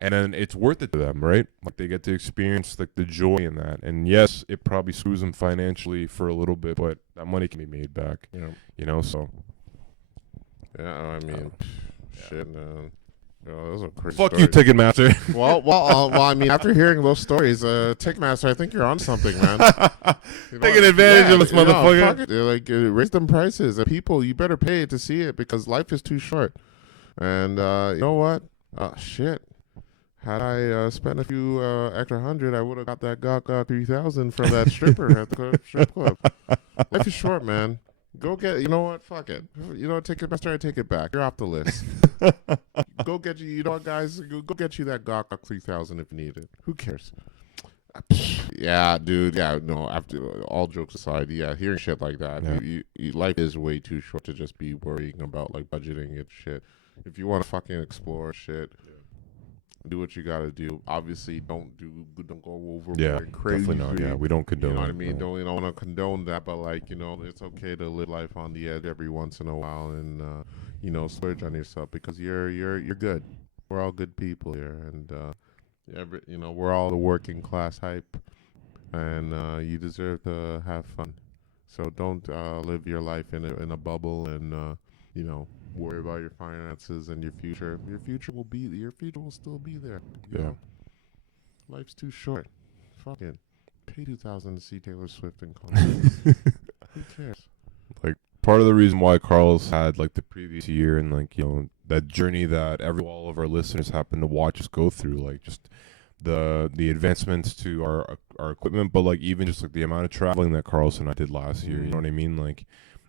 and then it's worth it to them, right? Like they get to experience like the joy in that. And yes, it probably screws them financially for a little bit, but that money can be made back. So Yeah, I mean, shit, man. Those are crazy fuck stories. you, Ticketmaster. Well, I mean, after hearing those stories, Ticketmaster, I think you're on something, man. Taking advantage of this motherfucker. Fuck it, raise them prices. People, you better pay to see it, because life is too short. And you know what? Shit. Had I spent a few extra hundred, I would have got that Gaga 3000 from that stripper at the strip club. Life is short, man. Go get. You know what? Fuck it. You know, Ticketmaster, I take it back. You're off the list. Go get you. You know what, guys? Go get you that Gaga 3000 if you need it. Who cares? Yeah, dude. Yeah, no. After all jokes aside, yeah, hearing shit like that, life is way too short to just be worrying about like budgeting and shit. If you want to fucking explore shit, do what you gotta do. Obviously, don't go over crazy. Definitely not. Yeah, we don't condone. You know what I it, mean? no. Don't want to condone that, but like, you know, it's okay to live life on the edge every once in a while, and you know, splurge on yourself because you're good. We're all good people here, and you know, we're all the working class hype, and you deserve to have fun. So don't live your life in a bubble, and you know, worry about your finances and your future. Your future will still be there. You know? Life's too short. Fucking pay $2,000 to see Taylor Swift in concert. Who cares? Like, part of the reason why Carlos had like the previous year and like, you know, that journey that all of our listeners happen to watch us go through, like just the advancements to our equipment, but like even just like the amount of traveling that Carlos and I did last year. You know what I mean? Like,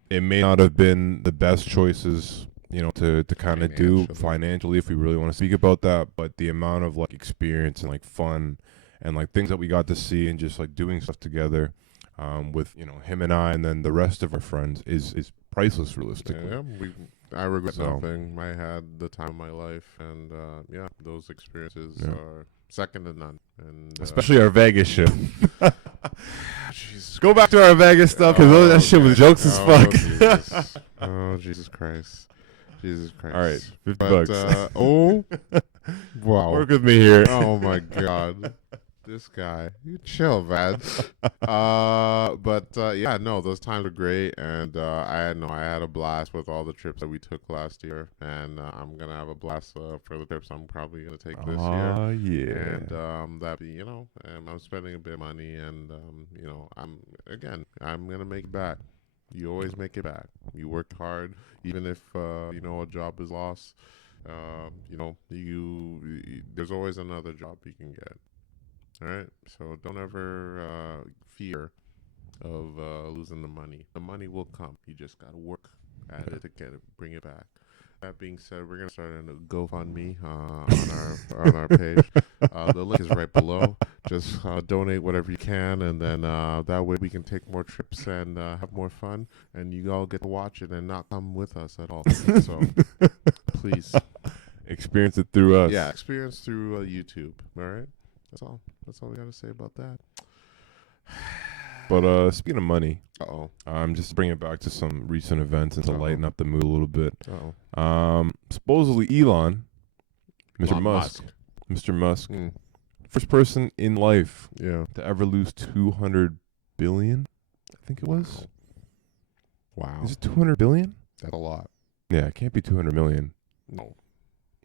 it may not have been the best choices, you know, to kind of do financially if we really want to speak about that, but the amount of like experience and like fun and like things that we got to see and just like doing stuff together with, you know, him and I and then the rest of our friends is priceless realistically. Yeah, I regret nothing. I had the time of my life, and yeah, those experiences are second to none. And especially our Vegas shit. Go back to our Vegas stuff because that shit was jokes as fuck. Jesus. Oh, Jesus Christ. Jesus Christ. All right, $50. Oh, wow. Work with me here. Oh my God, this guy. You chill, man. But yeah, no, those times were great, and I had a blast with all the trips that we took last year, and I'm gonna have a blast for the trips I'm probably gonna take this year. Oh yeah. And that be, you know, I'm spending a bit of money, and you know, I'm gonna make it back. You always make it back. You work hard, even if you know, a job is lost. You know, there's always another job you can get. All right, so don't ever fear of losing the money. The money will come. You just gotta work at it to get it, bring it back. That being said, we're gonna start a GoFundMe on our page. The link is right below. Just donate whatever you can, and then that way we can take more trips and have more fun, and you all get to watch it and not come with us at all. So please experience it through us. Yeah, experience through YouTube. All right, that's all. That's all we gotta say about that. But speaking of money, just to bring it back to some recent events and to lighten up the mood a little bit. Supposedly Elon, Mr. Musk, first person in life to ever lose 200 billion, I think it was. Wow. Is it 200 billion? That's a lot. Yeah, it can't be 200 million. No.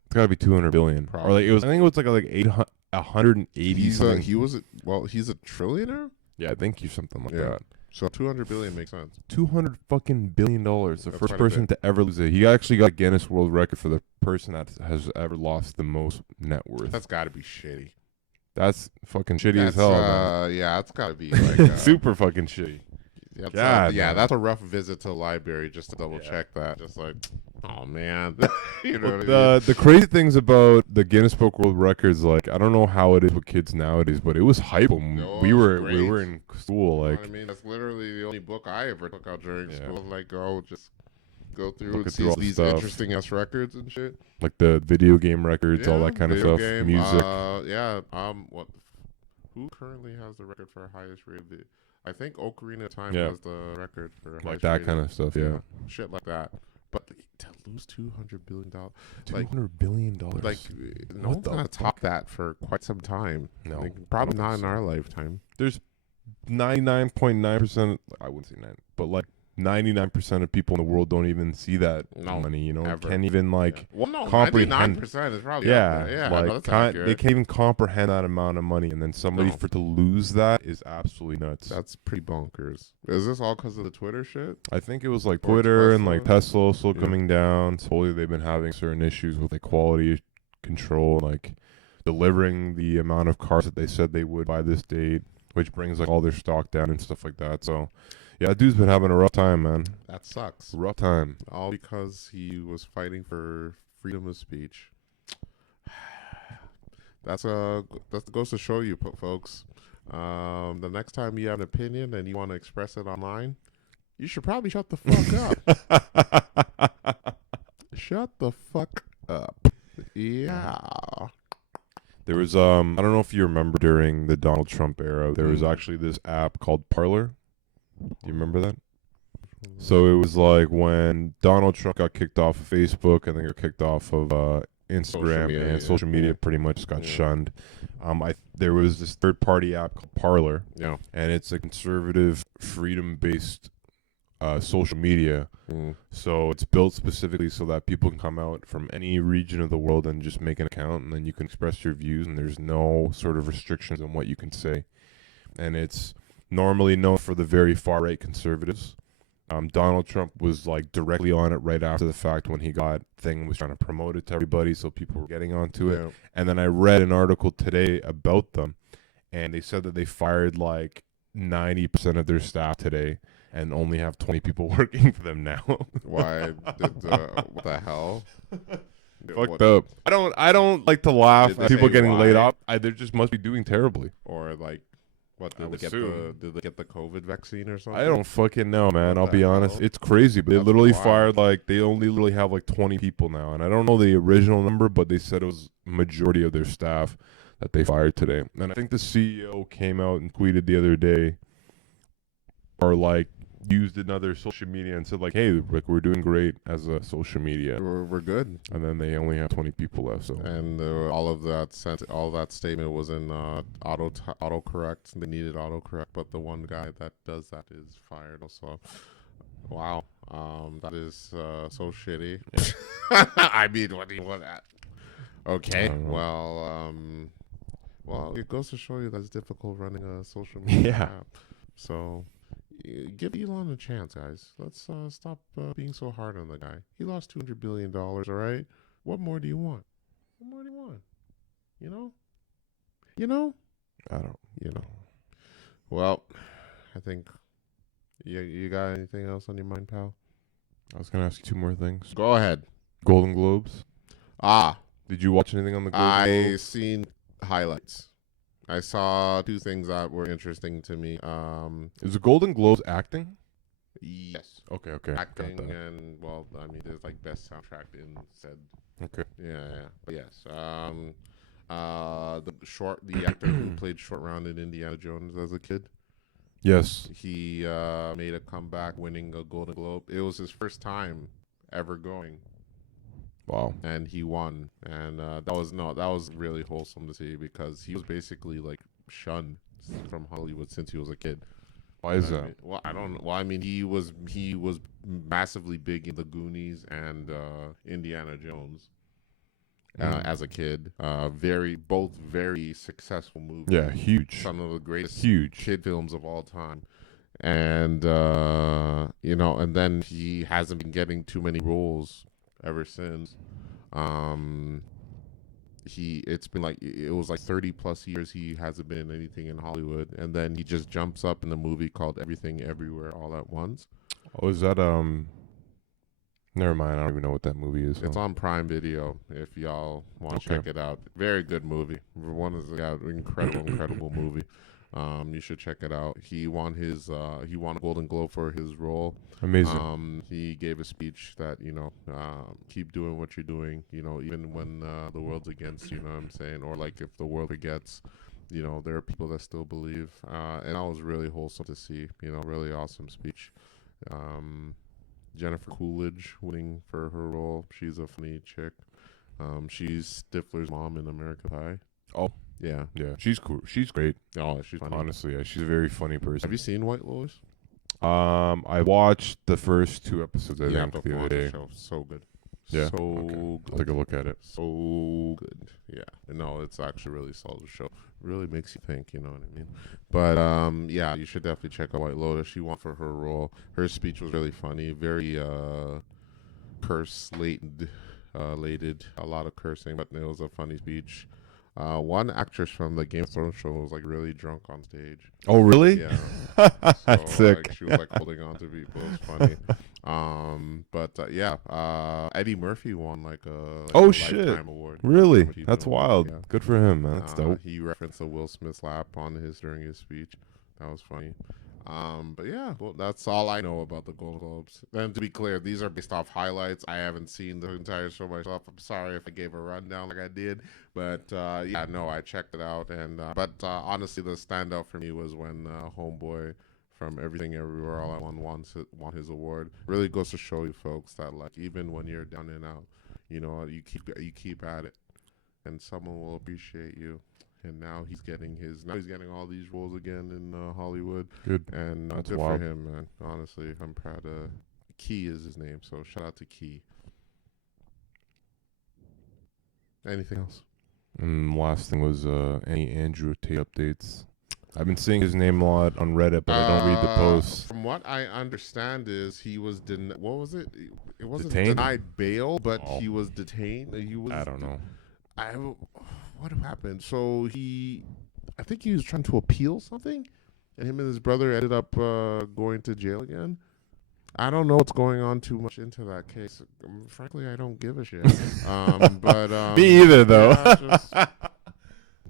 It's gotta be 200 billion. Probably. Or like I think it was like 180. He's a trillionaire? Yeah, I think he's something like that. So 200 billion makes sense. 200 fucking billion dollars. The That's first person to ever lose it. He actually got Guinness World Record for the person that has ever lost the most net worth. That's got to be shitty. That's fucking shitty as hell. Yeah, that's got to be like super fucking shitty. That's a rough visit to the library just to double check that. Just like, oh man, you know what I mean? The crazy things about the Guinness Book World Records, like I don't know how it is with kids nowadays, but it was hype when we were in school. Like, you know what I mean, that's literally the only book I ever took out during school. Like, just go through and see these interesting ass records and shit. Like the video game records, all that kind of stuff. Music. Who currently has the record for highest rated? I think Ocarina of Time has the record for like that kind of stuff. Yeah, shit like that. But to lose $200 billion, $200 billion, like no one's gonna top that for quite some time. No, like, probably not in our lifetime. There's 99.9%. I wouldn't say 9, but like 99% of people in the world don't even see that money, you know, ever. can't even like Well, no, comprehend. 99% is probably Yeah, up there. Yeah, like no, that's accurate. they can't even comprehend that amount of money, and then somebody No. for to lose that is absolutely nuts. That's pretty bonkers. Is this all because of the Twitter shit? I think it was like Or Twitter and Tesla? like Tesla still Yeah. coming down. Slowly, they've been having certain issues with like quality control, like delivering the amount of cars that they said they would by this date, which brings like all their stock down and stuff like that. So, yeah, that dude's been having a rough time, man. That sucks. Rough time. All because he was fighting for freedom of speech. That goes to show you, folks. The next time you have an opinion and you want to express it online, you should probably shut the fuck up. Shut the fuck up. Yeah. There was I don't know if you remember during the Donald Trump era, there was actually this app called Parler. Do you remember that? So it was like when Donald Trump got kicked off of Facebook and then got kicked off of Instagram, social media pretty much got shunned. There was this third-party app called Parler, and it's a conservative, freedom-based social media. So it's built specifically so that people can come out from any region of the world and just make an account, and then you can express your views, and there's no sort of restrictions on what you can say. And it's normally known for the very far-right conservatives. Donald Trump was like directly on it right after the fact when he got thing, was trying to promote it to everybody, so people were getting onto it. And then I read an article today about them, and they said that they fired like 90% of their staff today and only have 20 people working for them now. Why? What the hell? Fucked up. I don't like to laugh at people getting laid off. They just must be doing terribly. Or like, what, did they get the COVID vaccine or something? I don't fucking know, man. I'll be honest. It's crazy. But they literally fired like, they only literally have like 20 people now. And I don't know the original number, but they said it was majority of their staff that they fired today. And I think the CEO came out and tweeted the other day, or like used another social media and said like, hey, like, we're doing great as a social media. We're good. And then they only have 20 people left. So and all that statement was in autocorrect. They needed autocorrect, but the one guy that does that is fired also. Wow. That is so shitty. Yeah. I mean, what do you want at? Okay. Well, it goes to show you that it's difficult running a social media app. So give Elon a chance, guys. Let's stop being so hard on the guy. He lost $200 billion, all right? What more do you want? What more do you want? You know? I don't. You know. Well, I think you got anything else on your mind, pal? I was going to ask you two more things. Go ahead. Golden Globes. Did you watch anything on the Golden Globes? I seen highlights. I saw two things that were interesting to me. Is the Golden Globes acting? Yes. Okay. Acting and, well, I mean, there's like best soundtrack in said. Okay. Yeah. But yes. The actor who played Short Round in Indiana Jones as a kid. Yes. He made a comeback, winning a Golden Globe. It was his first time ever going. Wow. And he won, and that was really wholesome to see, because he was basically like shunned from Hollywood since he was a kid. Why is that? Well, I don't know. Well, I mean, he was massively big in The Goonies and Indiana Jones as a kid. Both very successful movies. Yeah, huge. Some of the greatest kid films of all time. And and then he hasn't been getting too many roles ever since. It's been like, it was like 30 plus years he hasn't been in anything in Hollywood, and then he just jumps up in a movie called Everything Everywhere All at Once. Oh, is that never mind, I don't even know what that movie is. It's on Prime Video if y'all want to check it out. Very good movie. Incredible movie. You should check it out. He won a Golden Globe for his role. Amazing. He gave a speech that, keep doing what you're doing, even when the world's against you, know what I'm saying? Or like if the world forgets, there are people that still believe. And that was really wholesome to see, really awesome speech. Jennifer Coolidge winning for her role. She's a funny chick. She's Stifler's mom in American Pie. Oh. Yeah. She's cool. She's great. Oh, she's funny. Honestly, yeah, she's a very funny person. Have you seen White Lotus? I watched the first 2 episodes. I think before the other the day. show, so good. Yeah, So okay. I'll good. take a look at it. So good. Yeah. No, it's actually a really solid show. Really makes you think, you know what I mean? But yeah, you should definitely check out White Lotus. She won for her role. Her speech was really funny, very curse laden, a lot of cursing, but it was a funny speech. One actress from the Game of Thrones show was like really drunk on stage. Oh, really? Yeah. That's So, sick. like, she was like holding on to people. It was funny. Eddie Murphy won like a Oh, a shit. lifetime award. Really? Lifetime That's Achievement Award, wild. yeah. Good for him, man. That's dope. He referenced the Will Smith slap on during his speech. That was funny. But yeah, well, that's all I know about the Golden Globes. And to be clear, these are based off highlights. I haven't seen the entire show myself. I'm sorry if I gave a rundown like I did, but yeah, no, I checked it out. And honestly, the standout for me was when Homeboy from Everything Everywhere All at Once won his award. Really goes to show you folks that like even when you're down and out, you know, you keep at it, and someone will appreciate you. And now he's getting all these roles again in Hollywood. Good. And That's good wild. for him, man. Honestly, I'm proud of. Key is his name, so shout out to Key. Anything else? And last thing was any Andrew Tate updates. I've been seeing his name a lot on Reddit, but I don't read the posts. From what I understand, is he was what was it? It wasn't Detained? denied bail, but Oh. he was detained. He was. I don't know. What happened? So I think he was trying to appeal something, and him and his brother ended up going to jail again. I don't know what's going on too much into that case. Frankly, I don't give a shit. Me either, though. Yeah,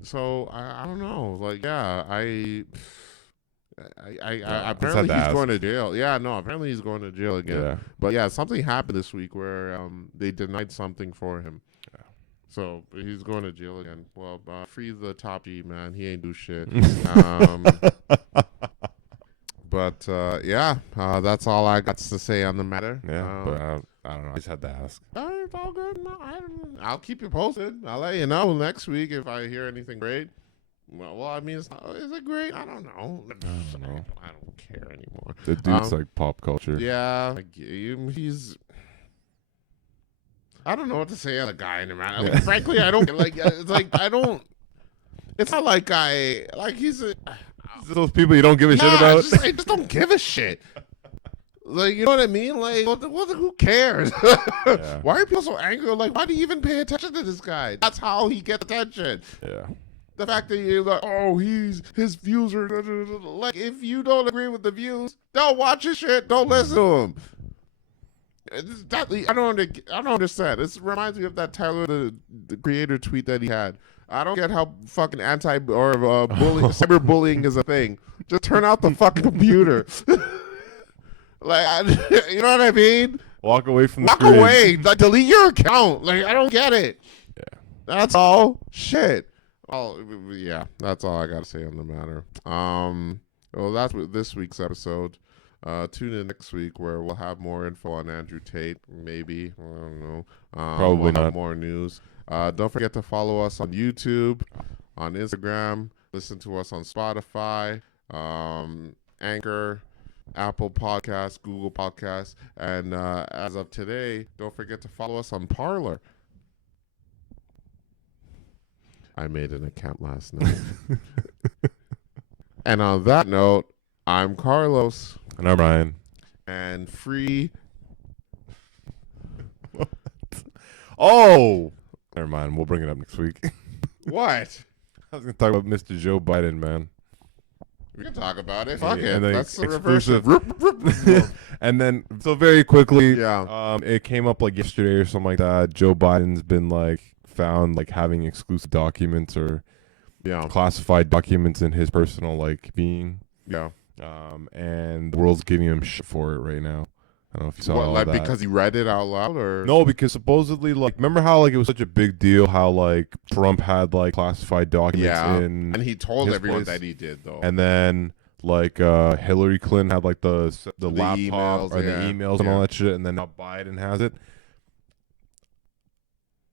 so I don't know. Like, yeah, I apparently he's going to jail. Yeah, no, apparently he's going to jail again. Yeah. But yeah, something happened this week where they denied something for him. Yeah. So he's going to jail again. Well, free the top G, man. He ain't do shit. But yeah, that's all I got to say on the matter. Yeah, but I don't know. I just had to ask. It's all good. No, I'll keep you posted. I'll let you know next week if I hear anything great. Well, I mean, is it great? I don't know. I don't care anymore. The dude's like pop culture. Yeah, he's. I don't know what to say on the guy in the man. Like, frankly, I don't like. It's like I don't. It's not like he's a. Those people you don't give a shit about. I just don't give a shit. Like, you know what I mean? Like, who cares? Yeah. Why are people so angry? Like, why do you even pay attention to this guy? That's how he gets attention. Yeah. The fact that you're like, oh, his views are like, if you don't agree with the views, don't watch his shit. Don't listen to him. I don't understand. This reminds me of that Tyler the Creator tweet that he had. I don't get how fucking cyberbullying is a thing. Just turn out the fucking computer. Like, you know what I mean? Walk away from the Walk screen. away. Like, delete your account. Like, I don't get it. Yeah. That's all. Shit. Oh, yeah. That's all I got to say on the matter. Well, that's this week's episode. Tune in next week where we'll have more info on Andrew Tate. Maybe. I don't know. Probably we'll have not. more news. Don't forget to follow us on YouTube, on Instagram. Listen to us on Spotify, Anchor, Apple Podcasts, Google Podcasts. And as of today, don't forget to follow us on Parler. I made an account last night. And on that note, I'm Carlos. And I'm Ryan. And free. Oh! Never mind. We'll bring it up next week. What? I was going to talk about Mr. Joe Biden, man. We can talk about it. Fuck Yeah, it. and then That's the reverse of exclusive. And then, so very quickly, Yeah. it came up like yesterday or something like that. Joe Biden's been like found like having exclusive documents or Yeah. classified documents in his personal like being. Yeah. And the world's giving him shit for it right now. I don't know if you saw What, all like that. because he read it out loud, or No, because supposedly, like, remember how like it was such a big deal how like Trump had like classified documents Yeah. in, And he told his everyone place. that he did, though. and then like Hillary Clinton had like the laptop emails, or the yeah. emails and all that shit, and then now Biden has it.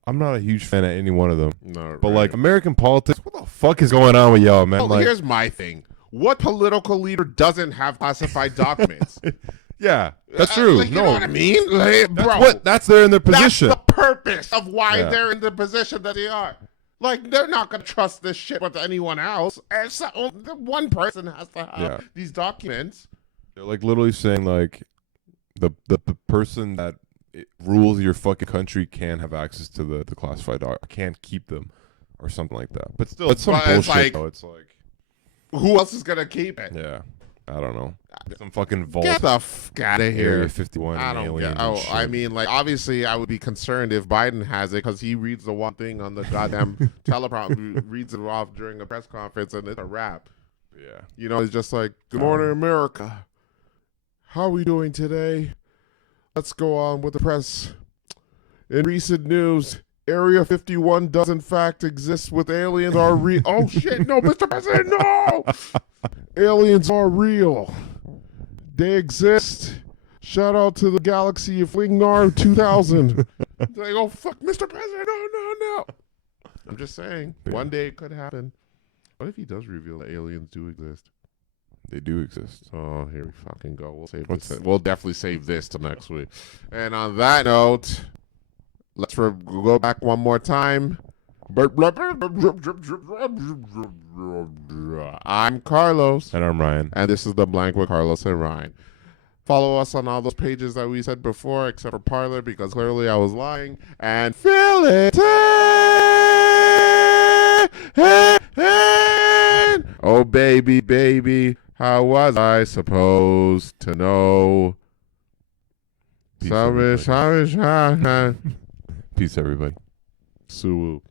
I'm not a huge fan of any one of them, No, but right. like American politics, what the fuck is going on with y'all, man? Well, Like, here's my thing. What political leader doesn't have classified documents? Yeah, that's true. Like, you know what I mean? Like, That's there in their position. That's the purpose of why Yeah. they're in the position that they are. Like, they're not going to trust this shit with anyone else. And so, one person has to have these documents. They're like literally saying like the person that rules your fucking country can have access to the classified doc. Can't keep them or something like that. But still, it's some bullshit. It's like, though. It's like, who else is going to keep it? yeah, I don't know. Some fucking vault. Get the fuck out of here. Area 51. I don't alien get. and Oh, shit. I mean, like, obviously, I would be concerned if Biden has it because he reads the one thing on the goddamn teleprompter, reads it off during a press conference, and it's a wrap. Yeah. You know, it's just like, "Good morning, America. How are we doing today? Let's go on with the press. In recent news, Area 51 does in fact exist with aliens are real." Oh shit! No, Mr. President, no! Aliens are real. They exist. Shout out to the galaxy of Wingnar 2000. Like, oh fuck, Mr. President, no. I'm just saying, one day it could happen. What if he does reveal that aliens do exist? They do exist. Oh, here we fucking go. We'll save this. We'll definitely save this till next week. And on that note, let's go back one more time. I'm Carlos. And I'm Ryan. And this is The Blank with Carlos and Ryan. Follow us on all those pages that we said before, except for Parler, because clearly I was lying. And fill it in. Oh, baby, how was I supposed to know? Peace, everybody. Peace, everybody. Suwu.